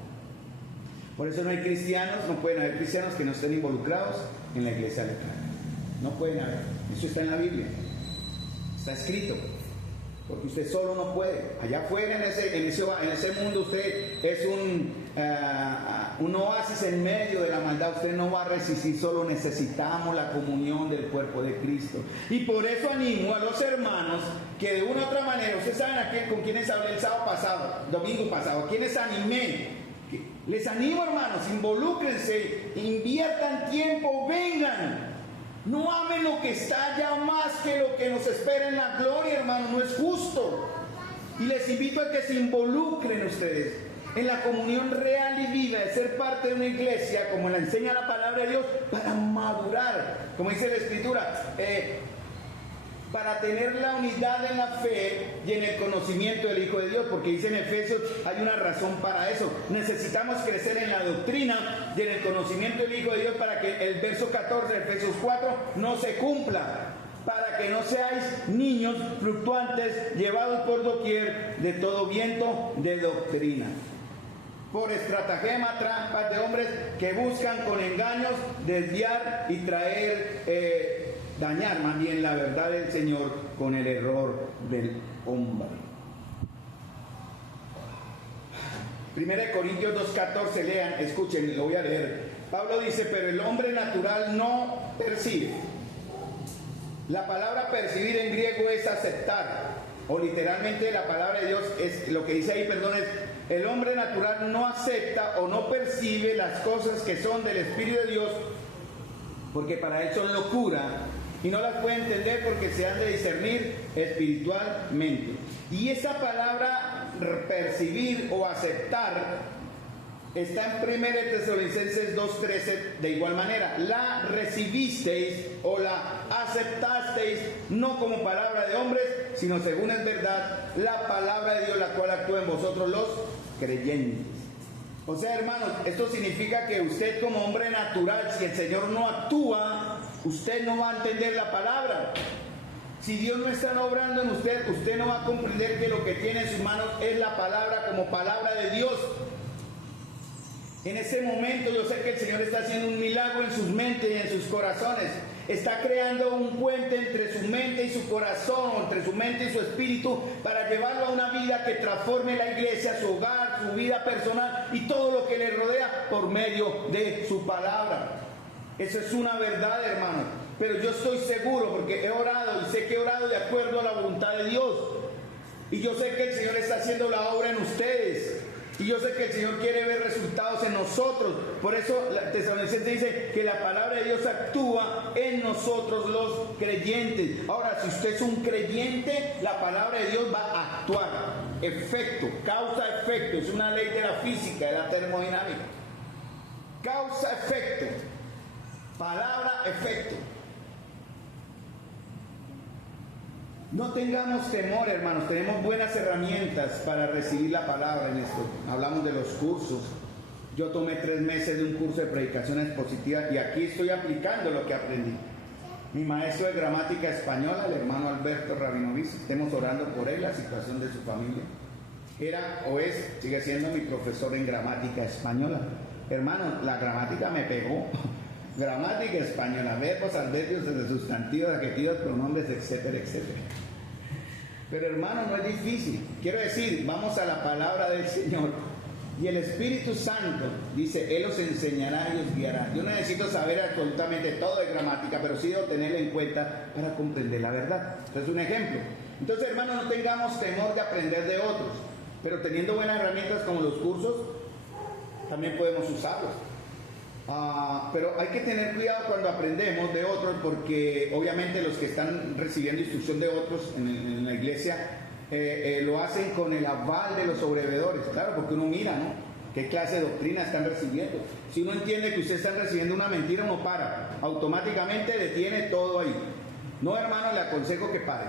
Por eso no hay cristianos, no pueden haber cristianos que no estén involucrados en la iglesia local. No pueden haber. Eso está en la Biblia. Está escrito. Porque usted solo no puede. Allá afuera en ese mundo usted es un oasis en medio de la maldad. Usted no va a resistir, solo necesitamos la comunión del cuerpo de Cristo. Y por eso animo a los hermanos que de una u otra manera, ustedes saben con quiénes hablé el sábado pasado, domingo pasado, a quienes animé. Les animo, hermanos, involúcrense, inviertan tiempo, vengan. No amen lo que está ya más que lo que nos espera en la gloria, hermano, no es justo. Y les invito a que se involucren ustedes en la comunión real y viva de ser parte de una iglesia, como la enseña la palabra de Dios, para madurar, como dice la Escritura, para tener la unidad en la fe y en el conocimiento del Hijo de Dios, porque dice en Efesios, hay una razón para eso. Necesitamos crecer en la doctrina y en el conocimiento del Hijo de Dios para que el verso 14 de Efesios 4 no se cumpla, para que no seáis niños fluctuantes, llevados por doquier de todo viento de doctrina, por estratagema, trampas de hombres que buscan con engaños desviar y traer, dañar más bien la verdad del Señor con el error del hombre. 1 Corintios 2:14, lean, escuchen, lo voy a leer. Pablo dice, pero el hombre natural no percibe. La palabra percibir en griego es aceptar, o literalmente la palabra de Dios es, lo que dice ahí, perdón, es el hombre natural no acepta o no percibe las cosas que son del Espíritu de Dios, porque para él son locura, y no las puede entender porque se han de discernir espiritualmente. Y esa palabra percibir o aceptar está en 1 Tesalonicenses 2:13 de igual manera. La recibisteis o la aceptasteis no como palabra de hombres, sino según es verdad la palabra de Dios, la cual actúa en vosotros los creyentes. O sea, hermanos, esto significa que usted como hombre natural, si el Señor no actúa, usted no va a entender la palabra. Si Dios no está obrando en usted, usted no va a comprender que lo que tiene en sus manos es la palabra como palabra de Dios. En ese momento yo sé que el Señor está haciendo un milagro en sus mentes y en sus corazones. Está creando un puente entre su mente y su corazón, o entre su mente y su espíritu, para llevarlo a una vida que transforme la iglesia, su hogar, su vida personal y todo lo que le rodea por medio de su palabra. Eso es una verdad, hermano. Pero yo estoy seguro, porque he orado y sé que he orado de acuerdo a la voluntad de Dios. Y yo sé que el Señor está haciendo la obra en ustedes. Y yo sé que el Señor quiere ver resultados en nosotros. Por eso la Tesalonicense dice que la palabra de Dios actúa en nosotros los creyentes. Ahora, si usted es un creyente, la palabra de Dios va a actuar. Efecto, causa-efecto. Es una ley de la física, de la termodinámica. Causa-efecto. Palabra-efecto. No tengamos temor, hermanos, tenemos buenas herramientas para recibir la palabra en esto. Hablamos de los cursos. Yo tomé 3 meses de un curso de predicación expositiva y aquí estoy aplicando lo que aprendí. Mi maestro de gramática española, el hermano Alberto Rabinovic, estemos orando por él, la situación de su familia. Era o es, sigue siendo mi profesor en gramática española. Hermano, la gramática me pegó. Gramática española, verbos, adverbios, sustantivos, adjetivos, pronombres, etcétera, etcétera. Pero hermano, no es difícil. Quiero decir, vamos a la palabra del Señor. Y el Espíritu Santo, dice, Él os enseñará y os guiará. Yo no necesito saber absolutamente todo de gramática, pero sí debo tenerla en cuenta para comprender la verdad. Esto es un ejemplo. Entonces, hermano, no tengamos temor de aprender de otros, pero teniendo buenas herramientas como los cursos, también podemos usarlos. Pero hay que tener cuidado cuando aprendemos de otros, porque obviamente los que están recibiendo instrucción de otros en la iglesia lo hacen con el aval de los sobrevedores, claro, porque uno mira, ¿no? ¿Qué clase de doctrina están recibiendo? Si uno entiende que usted está recibiendo una mentira, uno para, automáticamente detiene todo ahí. No, hermano, le aconsejo que pare,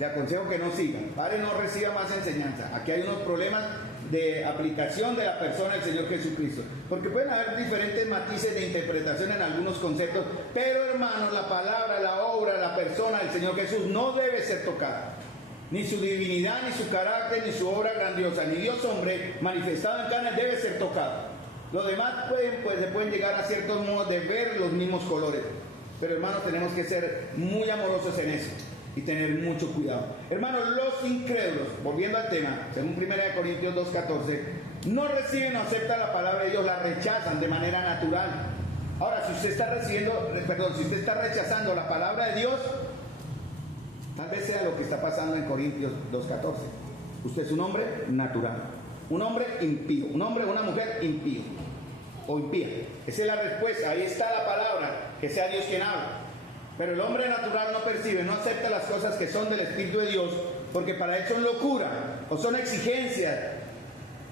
le aconsejo que no siga, pare, no reciba más enseñanza. Aquí hay unos problemas de aplicación de la persona del Señor Jesucristo, porque pueden haber diferentes matices de interpretación en algunos conceptos, pero hermanos, la palabra, la obra, la persona del Señor Jesús no debe ser tocada, ni su divinidad, ni su carácter, ni su obra grandiosa, ni Dios hombre manifestado en carne debe ser tocado. Los demás se pueden llegar a ciertos modos de ver los mismos colores, pero hermanos, tenemos que ser muy amorosos en eso y tener mucho cuidado. Hermanos, los incrédulos, volviendo al tema, según 1 Corintios 2:14, no reciben o aceptan la palabra de Dios, la rechazan de manera natural. Ahora, si usted está rechazando la palabra de Dios, tal vez sea lo que está pasando en Corintios 2:14. Usted es un hombre natural, un hombre impío, un hombre o una mujer impío o impía. Esa es la respuesta, ahí está la palabra, que sea Dios quien habla. Pero el hombre natural no percibe, no acepta las cosas que son del Espíritu de Dios, porque para él son locura, o son exigencias,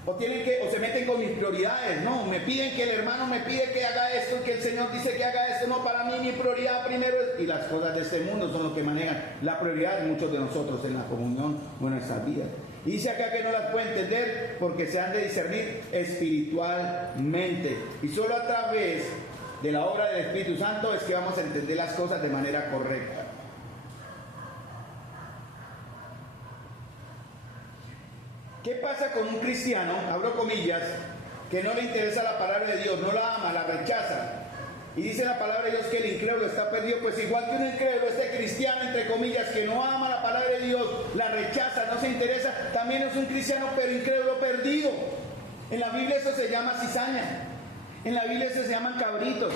o se meten con mis prioridades. No, me piden que el hermano me pide que haga esto, que el Señor dice que haga esto. No, para mí mi prioridad primero es... Y las cosas de este mundo son lo que manejan la prioridad de muchos de nosotros en la comunión o en nuestras vidas. Y dice acá que no las puede entender porque se han de discernir espiritualmente. Y solo a través de la obra del Espíritu Santo es que vamos a entender las cosas de manera correcta. ¿Qué pasa con un cristiano, abro comillas, que no le interesa la palabra de Dios, no la ama, la rechaza? Y dice la palabra de Dios que el incrédulo está perdido. Pues igual que un incrédulo, este cristiano, entre comillas, que no ama la palabra de Dios, la rechaza, no se interesa, también es un cristiano pero incrédulo perdido. En la Biblia eso se llama cizaña. En la Biblia se llaman cabritos.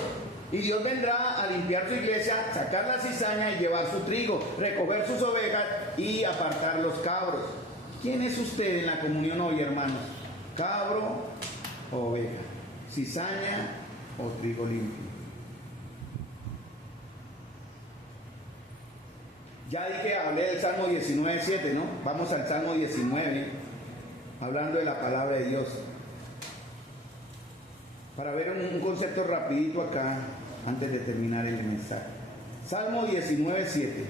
Y Dios vendrá a limpiar su iglesia, sacar la cizaña y llevar su trigo, recoger sus ovejas y apartar los cabros. ¿Quién es usted en la comunión hoy, hermanos? ¿Cabro o oveja? ¿Cizaña o trigo limpio? Ya dije, hablé del Salmo 19:7, ¿no? Vamos al Salmo 19, hablando de la palabra de Dios. Para ver un concepto rapidito acá, antes de terminar el mensaje. Salmo 19:7.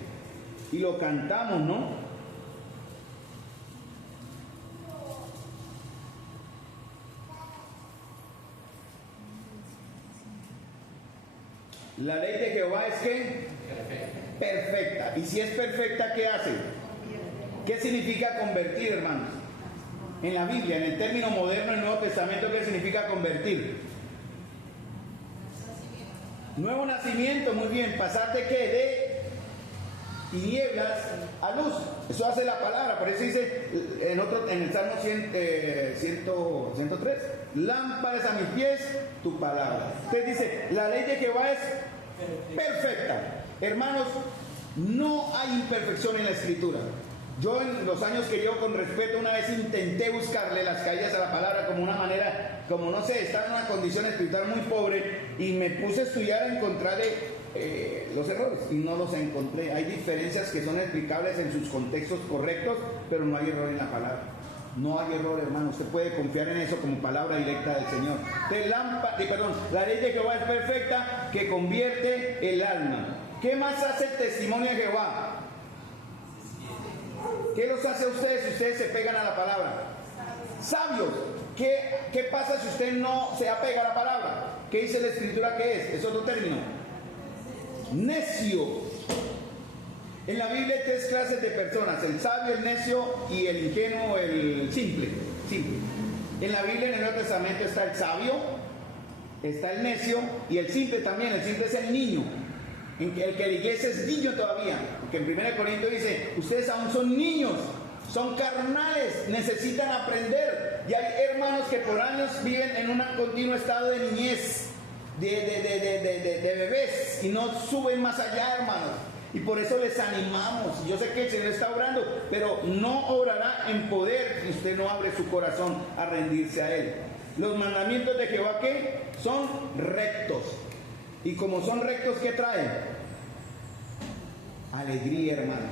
Y lo cantamos, ¿no? La ley de Jehová es ¿qué? Perfecta. Y si es perfecta, ¿qué hace? ¿Qué significa convertir, hermanos? En la Biblia, en el término moderno del Nuevo Testamento, ¿qué significa convertir? Nuevo nacimiento, muy bien. ¿Pasar de qué? De tinieblas a luz. Eso hace la palabra. Por eso dice en el Salmo 103, lámparas a mis pies, tu palabra. Entonces dice, la ley de Jehová es perfecta. Hermanos, no hay imperfección en la Escritura. Yo en los años que llevo con respeto, una vez intenté buscarle las caídas a la palabra como una manera, como no sé, estar en una condición espiritual muy pobre, y me puse a estudiar a encontrarle los errores y no los encontré. Hay diferencias que son explicables en sus contextos correctos, pero no hay error en la palabra. No hay error, hermano. Usted puede confiar en eso como palabra directa del Señor. La ley de Jehová es perfecta, que convierte el alma. ¿Qué más hace el testimonio de Jehová? ¿Qué los hace a ustedes si ustedes se pegan a la palabra? Sabios. ¿Qué pasa si usted no se apega a la palabra? ¿Qué dice la escritura que es? Es otro término. Necio. En la Biblia hay tres clases de personas: el sabio, el necio y el ingenuo, el simple. En la Biblia, en el Nuevo Testamento, está el sabio, está el necio y el simple también. El simple es el niño, el que la iglesia es niño todavía, porque en 1 Corintios dice: ustedes aún son niños, son carnales, necesitan aprender. Y hay hermanos que por años viven en un continuo estado de niñez, de bebés, y no suben más allá, hermanos. Y por eso les animamos. Yo sé que el Señor está obrando, pero no obrará en poder si usted no abre su corazón a rendirse a Él. Los mandamientos de Jehová, ¿qué? Son rectos. Y como son rectos, ¿qué traen? Alegría, hermanos.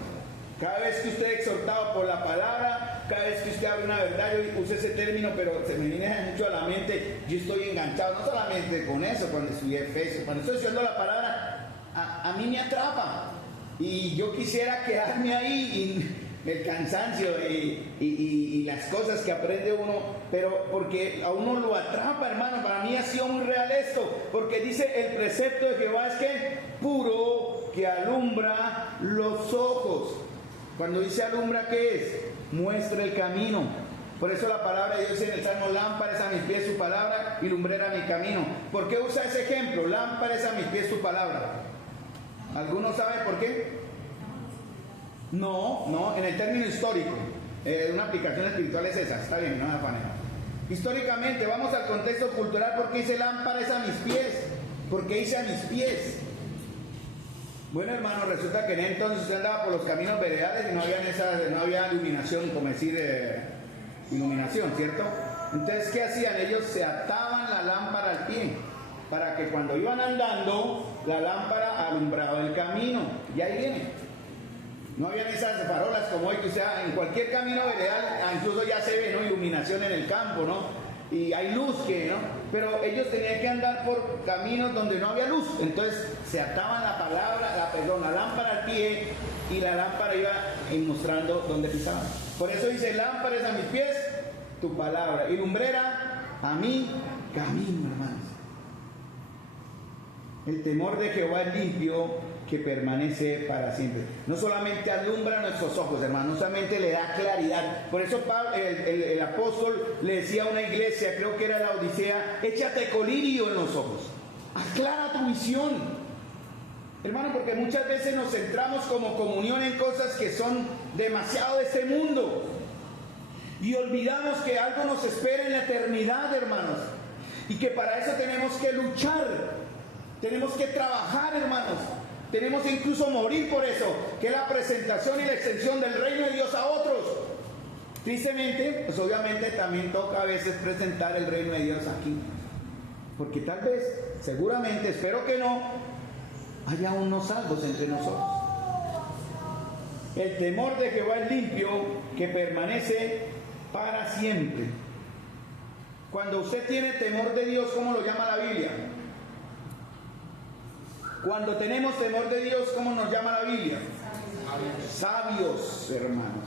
Cada vez que usted es exhortado por la palabra, cada vez que usted abre una verdad, yo usé ese término, pero se me viene mucho a la mente. Yo estoy enganchado, no solamente con eso, cuando estudié Efesios, cuando estoy estudiando la palabra, a mí me atrapa. Y yo quisiera quedarme ahí, el cansancio y las cosas que aprende uno, pero porque a uno lo atrapa, hermano. Para mí ha sido muy real esto, porque dice: el precepto de Jehová es que puro, que alumbra los ojos. Cuando dice alumbra, ¿qué es? Muestra el camino. Por eso la palabra de Dios en el Salmo: lámpara es a mis pies su palabra y lumbrera mi camino. ¿Por qué usa ese ejemplo? Lámpara es a mis pies su palabra. ¿Alguno sabe por qué? No, en el término histórico. Una aplicación espiritual es esa, está bien, no me afanen. Históricamente, vamos al contexto cultural. ¿Por qué dice lámpara es a mis pies? ¿Por qué dice a mis pies? Bueno, hermano, resulta que en entonces usted andaba por los caminos veredales y no había iluminación, como decir, iluminación, ¿cierto? Entonces, ¿qué hacían? Ellos se ataban la lámpara al pie, para que cuando iban andando, la lámpara alumbraba el camino. Y ahí viene. No habían esas farolas como hoy, que o sea, en cualquier camino veredal, incluso ya se ve, ¿no?, iluminación en el campo, ¿no? Y hay luz, ¿no? Pero ellos tenían que andar por caminos donde no había luz. Entonces se ataban la lámpara al pie, y la lámpara iba mostrando dónde pisaban. Por eso dice: lámpara es a mis pies tu palabra y lumbrera a mi camino, hermanos. El temor de Jehová es limpio, que permanece para siempre. No solamente alumbra nuestros ojos, hermanos, no solamente le da claridad. Por eso Pablo, el apóstol le decía a una iglesia, creo que era la Odisea: échate colirio en los ojos, aclara tu visión, hermano, porque muchas veces nos centramos como comunión en cosas que son demasiado de este mundo y olvidamos que algo nos espera en la eternidad, hermanos, y que para eso tenemos que luchar, tenemos que trabajar, hermanos. Tenemos que incluso morir por eso, que es la presentación y la extensión del reino de Dios a otros. Tristemente, pues obviamente también toca a veces presentar el reino de Dios aquí. Porque tal vez, seguramente, espero que no, haya unos salvos entre nosotros. El temor de Jehová es limpio, que permanece para siempre. Cuando usted tiene temor de Dios, ¿cómo lo llama la Biblia? Cuando tenemos temor de Dios, ¿cómo nos llama la Biblia? Sabios, hermanos.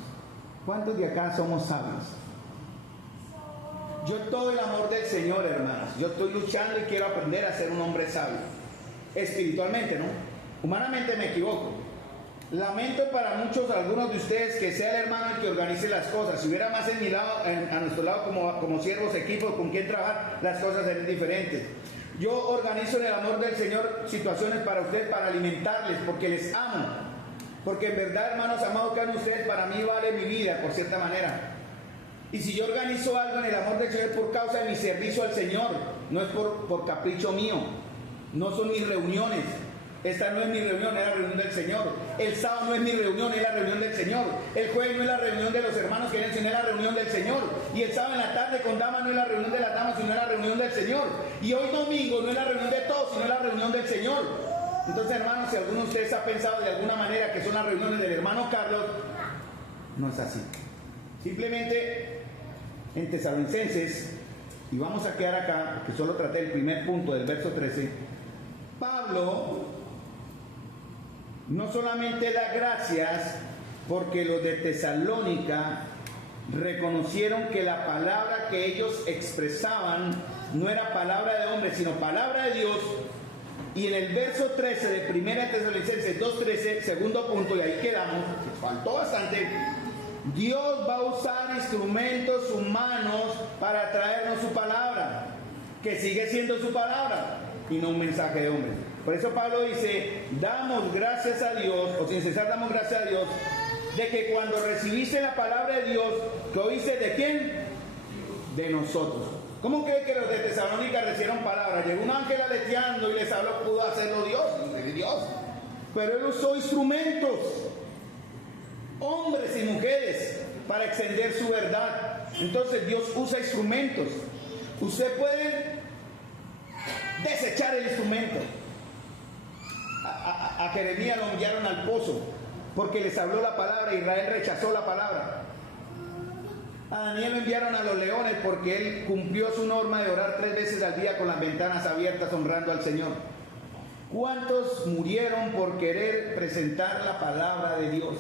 ¿Cuántos de acá somos sabios? Yo todo el amor del Señor, hermanos. Yo estoy luchando y quiero aprender a ser un hombre sabio. Espiritualmente, ¿no? Humanamente me equivoco. Lamento para algunos de ustedes, que sea el hermano el que organice las cosas. Si hubiera más a nuestro lado como siervos, equipos con quien trabajar, las cosas serían diferentes. Yo organizo en el amor del Señor situaciones para ustedes, para alimentarles, porque les amo. Porque en verdad, hermanos amados, que hagan ustedes, para mí vale mi vida, por cierta manera. Y si yo organizo algo en el amor del Señor, por causa de mi servicio al Señor, no es por capricho mío. No son mis reuniones. Esta no es mi reunión, es la reunión del Señor. El sábado no es mi reunión, es la reunión del Señor. El jueves no es la reunión de los hermanos que vienen, sino es la reunión del Señor. Y el sábado en la tarde con damas no es la reunión de las damas, sino es la reunión del Señor. Y hoy domingo no es la reunión de todos, sino es la reunión del Señor. Entonces, hermanos, si alguno de ustedes ha pensado de alguna manera que son las reuniones del hermano Carlos, no es así. Simplemente en Tesalonicenses, y vamos a quedar acá, porque solo traté el primer punto del verso 13, Pablo no solamente da gracias porque los de Tesalónica reconocieron que la palabra que ellos expresaban no era palabra de hombre, sino palabra de Dios. Y en el verso 13 de 1 Tesalonicenses 2:13, segundo punto, y ahí quedamos, faltó bastante, Dios va a usar instrumentos humanos para traernos su palabra, que sigue siendo su palabra y no un mensaje de hombre. Por eso Pablo dice, damos gracias a Dios, o sin cesar damos gracias a Dios, de que cuando recibiste la palabra de Dios, ¿que oíste de quién? De nosotros. ¿Cómo cree que los de Tesalónica recibieron palabra? Llegó un ángel aleteando y les habló, pudo hacerlo Dios. Pero él usó instrumentos, hombres y mujeres, para extender su verdad. Entonces Dios usa instrumentos. Usted puede desechar el instrumento. A Jeremías lo enviaron al pozo porque les habló la palabra. Israel rechazó la palabra. A Daniel lo enviaron a los leones porque él cumplió su norma de orar 3 veces al día con las ventanas abiertas honrando al Señor. ¿Cuántos murieron por querer presentar la palabra de Dios?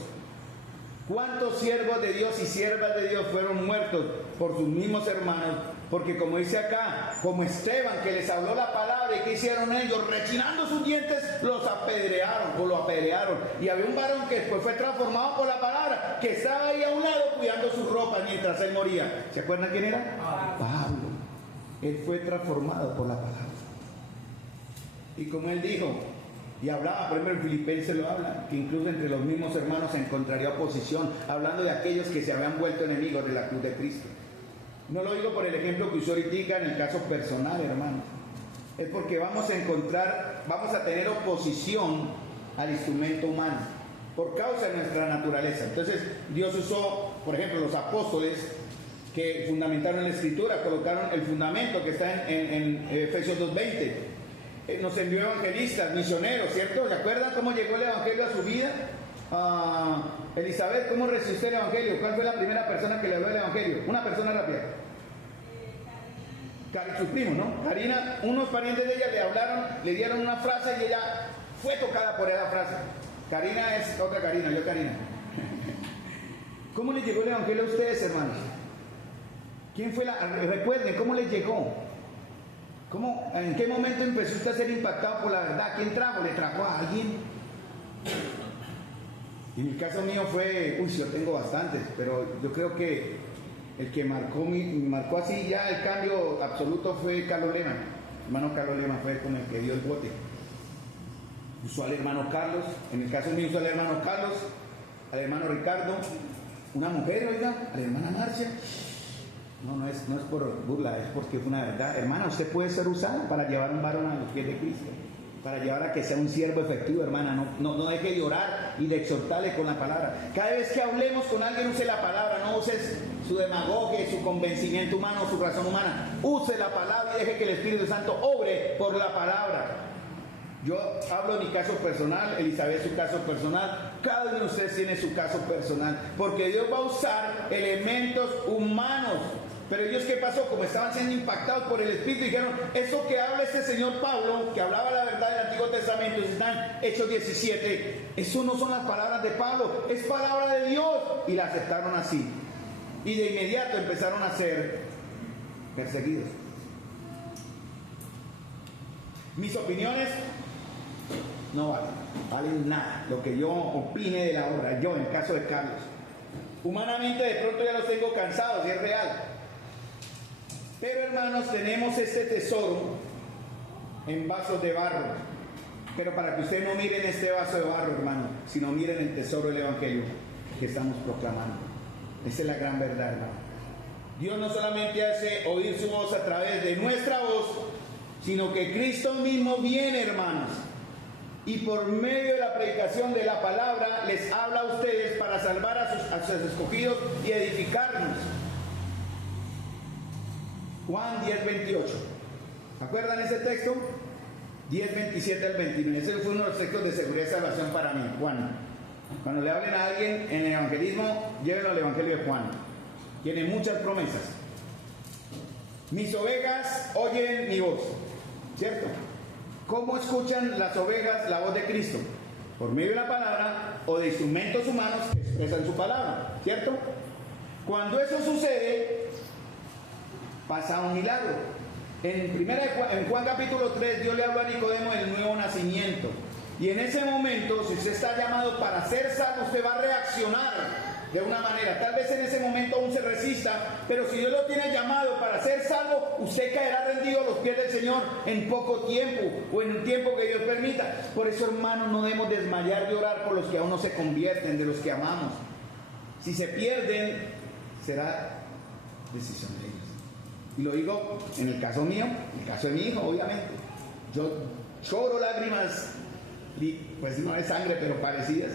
¿Cuántos siervos de Dios y siervas de Dios fueron muertos por sus mismos hermanos? Porque como dice acá, como Esteban que les habló la palabra, y que hicieron ellos, rechinando sus dientes, los apedrearon o lo apedrearon. Y había un varón que después fue transformado por la palabra, que estaba ahí a un lado cuidando sus ropas mientras él moría. ¿Se acuerdan quién era? Pablo. Él fue transformado por la palabra. Y como él dijo, y hablaba, por ejemplo en Filipenses lo habla, que incluso entre los mismos hermanos se encontraría oposición, hablando de aquellos que se habían vuelto enemigos de la cruz de Cristo. No lo digo por el ejemplo que usó ahorita en el caso personal, hermanos. Es porque vamos a tener oposición al instrumento humano, por causa de nuestra naturaleza. Entonces, Dios usó, por ejemplo, los apóstoles que fundamentaron la Escritura, colocaron el fundamento que está en Efesios 2:20. Nos envió evangelistas, misioneros, ¿cierto? ¿Se acuerdan cómo llegó el evangelio a su vida? Elizabeth, ¿cómo recibió el evangelio? ¿Cuál fue la primera persona que le habló el evangelio? Una persona rápida. Sus primos, ¿no? Karina, unos parientes de ella le hablaron, le dieron una frase y ella fue tocada por esa frase. Karina es otra Karina, yo Karina. ¿Cómo les llegó el evangelio a ustedes, hermanos? ¿Quién fue recuerden, ¿cómo les llegó? ¿En qué momento empezó usted a ser impactado por la verdad? ¿Quién trajo? ¿Le trajo a alguien? En el caso mío fue, yo tengo bastantes, pero yo creo que el que marcó así ya el cambio absoluto fue Carlos Lema. El hermano Carlos Lema fue con el que dio el bote. Usó al hermano Carlos, en el caso mío usó al hermano Carlos, al hermano Ricardo, una mujer, oiga, a la hermana Marcia. No es por burla, es porque es una verdad. Hermana, usted puede ser usada para llevar un varón a los pies de Cristo, para llevar a que sea un siervo efectivo, hermana. No deje de orar y de exhortarle con la palabra. Cada vez que hablemos con alguien, use la palabra, no uses su demagogia, su convencimiento humano, su razón humana. Use la palabra y deje que el Espíritu Santo obre por la palabra. Yo hablo de mi caso personal, Elizabeth su caso personal, cada uno de ustedes tiene su caso personal, porque Dios va a usar elementos humanos. Pero ellos, ¿qué pasó? Como estaban siendo impactados por el Espíritu, dijeron, eso que habla este señor Pablo, que hablaba la verdad del Antiguo Testamento, están Hechos 17, eso no son las palabras de Pablo, es palabra de Dios, y la aceptaron así. Y de inmediato empezaron a ser perseguidos. Mis opiniones no valen nada, lo que yo opine de la obra, yo en el caso de Carlos. Humanamente de pronto ya los tengo cansados y es real. Pero hermanos, tenemos este tesoro en vasos de barro. Pero para que ustedes no miren este vaso de barro, hermano, sino miren el tesoro del Evangelio que estamos proclamando. Esa es la gran verdad, hermano. Dios no solamente hace oír su voz a través de nuestra voz, sino que Cristo mismo viene, hermanos, y por medio de la predicación de la palabra les habla a ustedes para salvar a sus escogidos y edificarnos. Juan 10:28. ¿Se acuerdan ese texto? 10:27 al 29. Ese fue uno de los textos de seguridad y salvación para mí, Juan. Cuando le hablen a alguien en el evangelismo, llévenlo al evangelio de Juan. Tiene muchas promesas. Mis ovejas oyen mi voz, ¿cierto? ¿Cómo escuchan las ovejas la voz de Cristo? por medio de la palabra o de instrumentos humanos que expresan su palabra, ¿cierto? Cuando eso sucede, pasa un milagro. En Juan capítulo 3, Dios le habló a Nicodemo del nuevo nacimiento. Y en ese momento, si usted está llamado para ser salvo, usted va a reaccionar de una manera. Tal vez en ese momento aún se resista, pero si Dios lo tiene llamado para ser salvo, usted caerá rendido a los pies del Señor en poco tiempo o en un tiempo que Dios permita. Por eso, hermanos, no debemos desmayar de orar por los que aún no se convierten, de los que amamos. Si se pierden, será decisión de ellos. Y lo digo en el caso mío, en el caso de mi hijo, obviamente. Yo lloro lágrimas, pues no de sangre, pero parecidas,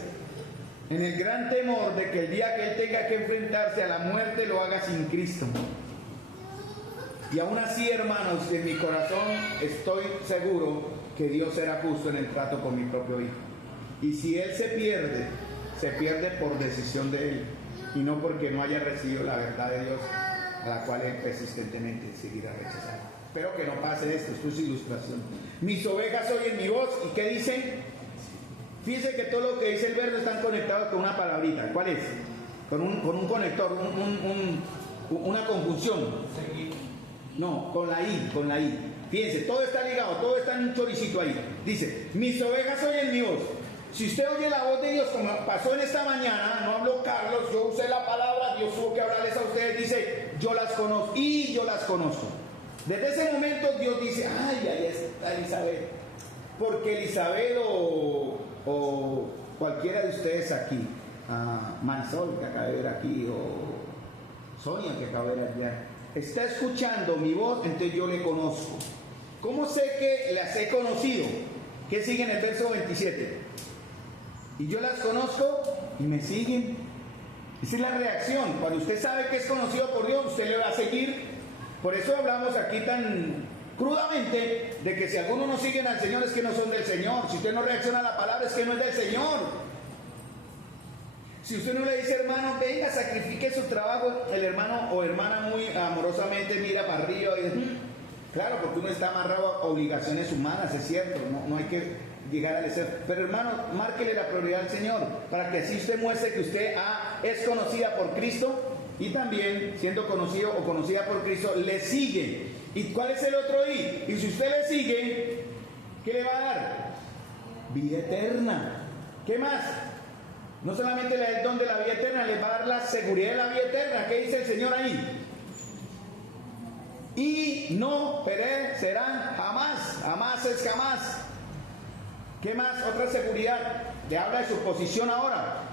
en el gran temor de que el día que él tenga que enfrentarse a la muerte lo haga sin Cristo. Y aún así, hermanos, en mi corazón estoy seguro que Dios será justo en el trato con mi propio hijo. Y si él se pierde por decisión de él, y no porque no haya recibido la verdad de Dios, a la cual él persistentemente seguirá rechazando. Espero que no pase esto es ilustración. Mis ovejas oyen mi voz, ¿y qué dicen? Fíjense que todo lo que dice el verbo están conectados con una palabrita. ¿Cuál es? Con un conector, una conjunción. No, con la I. Fíjense, todo está ligado, todo está en un choricito ahí. Dice, mis ovejas oyen mi voz. Si usted oye la voz de Dios, como pasó en esta mañana, no habló Carlos, yo usé la palabra, Dios tuvo que hablarles a ustedes, dice, yo las conozco, y yo las conozco. Desde ese momento Dios dice, ahí está Elizabeth. Porque Elizabeth o cualquiera de ustedes aquí, Marisol que acaba de ver aquí, o Sonia que acaba de ver allá, está escuchando mi voz, entonces yo le conozco. ¿Cómo sé que las he conocido? ¿Qué sigue en el verso 27? Y yo las conozco y me siguen. Esa es la reacción. Cuando usted sabe que es conocido por Dios, usted le va a seguir. Por eso hablamos aquí tan crudamente de que si algunos no siguen al Señor es que no son del Señor. Si usted no reacciona a la palabra es que no es del Señor. Si usted no le dice, hermano, venga, sacrifique su trabajo, el hermano o hermana muy amorosamente mira para arriba y dice, claro, porque uno está amarrado a obligaciones humanas, es cierto, no hay que llegar al deseo. Pero hermano, márquele la prioridad al Señor, para que así usted muestre que usted es conocida por Cristo y también, siendo conocido o conocida por Cristo, le sigue. ¿Y cuál es el otro I? Y si usted le sigue, ¿qué le va a dar? Vida eterna. ¿Qué más? No solamente le da el don de la vida eterna, le va a dar la seguridad de la vida eterna. ¿Qué dice el Señor ahí? Y no perecerán jamás. Jamás es jamás. ¿Qué más? Otra seguridad. Le habla de su posición ahora.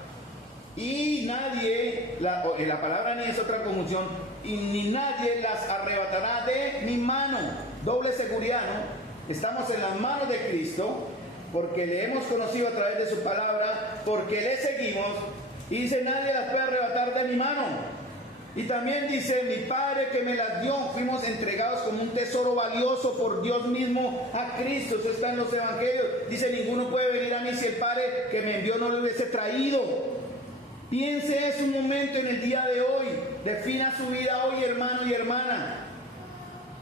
Y nadie, la palabra ni es otra conjunción, y ni nadie las arrebatará de mi mano. Doble seguridad, ¿no? Estamos en las manos de Cristo, porque le hemos conocido a través de su palabra, porque le seguimos, y dice, nadie las puede arrebatar de mi mano. Y también dice, mi Padre que me las dio, fuimos entregados como un tesoro valioso por Dios mismo a Cristo. Eso está en los evangelios. Dice, ninguno puede venir a mí si el Padre que me envió no lo hubiese traído. Piense eso un momento en el día de hoy. Defina su vida hoy, hermano y hermana.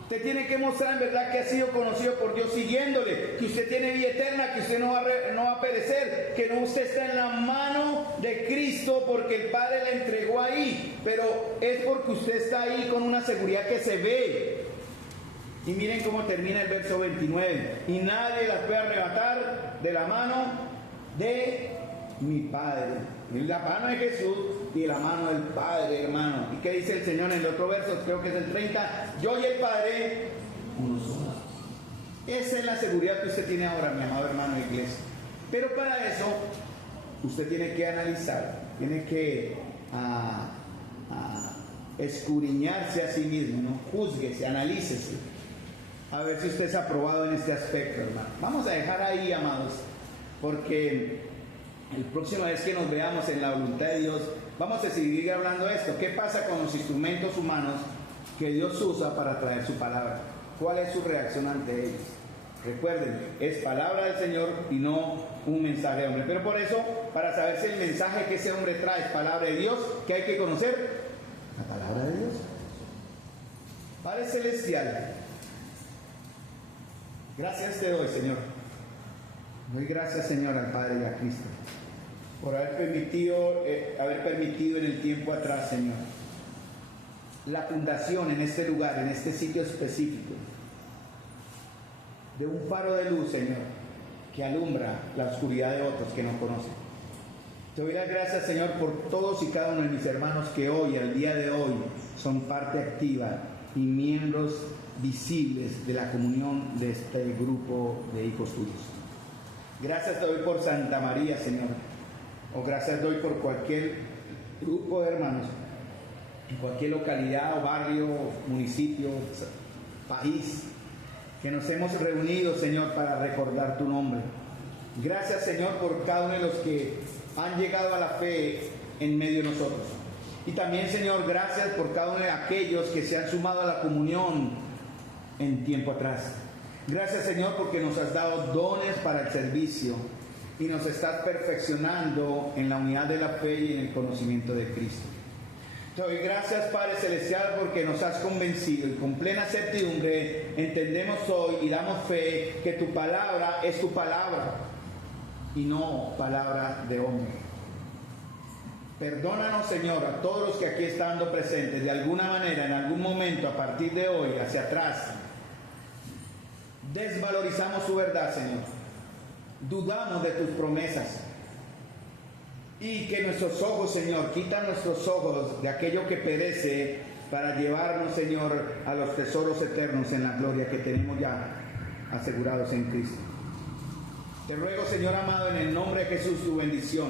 Usted tiene que mostrar en verdad que ha sido conocido por Dios siguiéndole, que usted tiene vida eterna, que usted no va a perecer, que no usted está en la mano de Cristo porque el Padre le entregó ahí, pero es porque usted está ahí con una seguridad que se ve. Y miren cómo termina el verso 29. Y nadie las puede arrebatar de la mano de mi Padre. En la mano de Jesús y en la mano del Padre, hermano. ¿Y qué dice el Señor en el otro verso? Creo que es el 30. Yo y el Padre, uno solo. Esa es la seguridad que usted tiene ahora, mi amado hermano de iglesia. Pero para eso, usted tiene que analizar, tiene que escudriñarse a sí mismo, ¿no? Júzguese, analícese. A ver si usted es aprobado en este aspecto, hermano. Vamos a dejar ahí, amados, porque el próxima vez que nos veamos en la voluntad de Dios, vamos a seguir hablando de esto. ¿Qué pasa con los instrumentos humanos que Dios usa para traer su palabra? ¿Cuál es su reacción ante ellos? Recuerden, es palabra del Señor y no un mensaje de hombre. Pero por eso, para saber si el mensaje que ese hombre trae es palabra de Dios, ¿qué hay que conocer? La palabra de Dios. Padre Celestial, gracias te doy, Señor. Doy gracias, Señor, al Padre y a Cristo por haber permitido en el tiempo atrás, Señor, la fundación en este lugar, en este sitio específico, de un faro de luz, Señor, que alumbra la oscuridad de otros que no conocen. Te doy las gracias, Señor, por todos y cada uno de mis hermanos que hoy, al día de hoy, son parte activa y miembros visibles de la comunión de este grupo de hijos tuyos. Gracias te doy por Santa María, Señor, o gracias doy por cualquier grupo de hermanos, en cualquier localidad o barrio, municipio, país, que nos hemos reunido, Señor, para recordar tu nombre. Gracias, Señor, por cada uno de los que han llegado a la fe en medio de nosotros. Y también, Señor, gracias por cada uno de aquellos que se han sumado a la comunión en tiempo atrás. Gracias, Señor, porque nos has dado dones para el servicio y nos estás perfeccionando en la unidad de la fe y en el conocimiento de Cristo. Te doy gracias, Padre Celestial, porque nos has convencido y con plena certidumbre entendemos hoy y damos fe que tu palabra es tu palabra y no palabra de hombre. Perdónanos, Señor, a todos los que aquí estando presentes, de alguna manera, en algún momento, a partir de hoy, hacia atrás, desvalorizamos tu verdad, Señor. Dudamos de tus promesas. Y que nuestros ojos, Señor, quita nuestros ojos de aquello que perece para llevarnos, Señor, a los tesoros eternos en la gloria que tenemos ya asegurados en Cristo. Te ruego, Señor amado, en el nombre de Jesús, tu bendición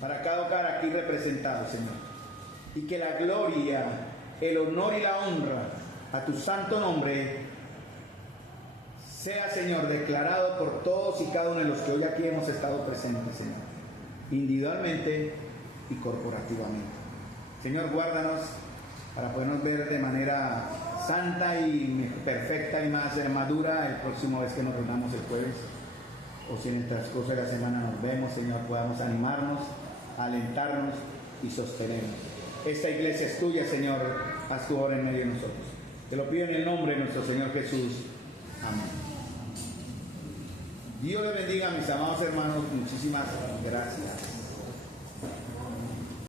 para cada hogar aquí representado, Señor. Y que la gloria, el honor y la honra a tu santo nombre sea, Señor, declarado por todos y cada uno de los que hoy aquí hemos estado presentes, Señor, individualmente y corporativamente. Señor, guárdanos para podernos ver de manera santa y perfecta y más madura el próximo vez que nos reunamos el jueves, o si en el transcurso de la semana nos vemos, Señor, podamos animarnos, alentarnos y sostenernos. Esta iglesia es tuya, Señor, haz tu obra en medio de nosotros. Te lo pido en el nombre de nuestro Señor Jesús. Amén. Dios les bendiga, mis amados hermanos. Muchísimas gracias.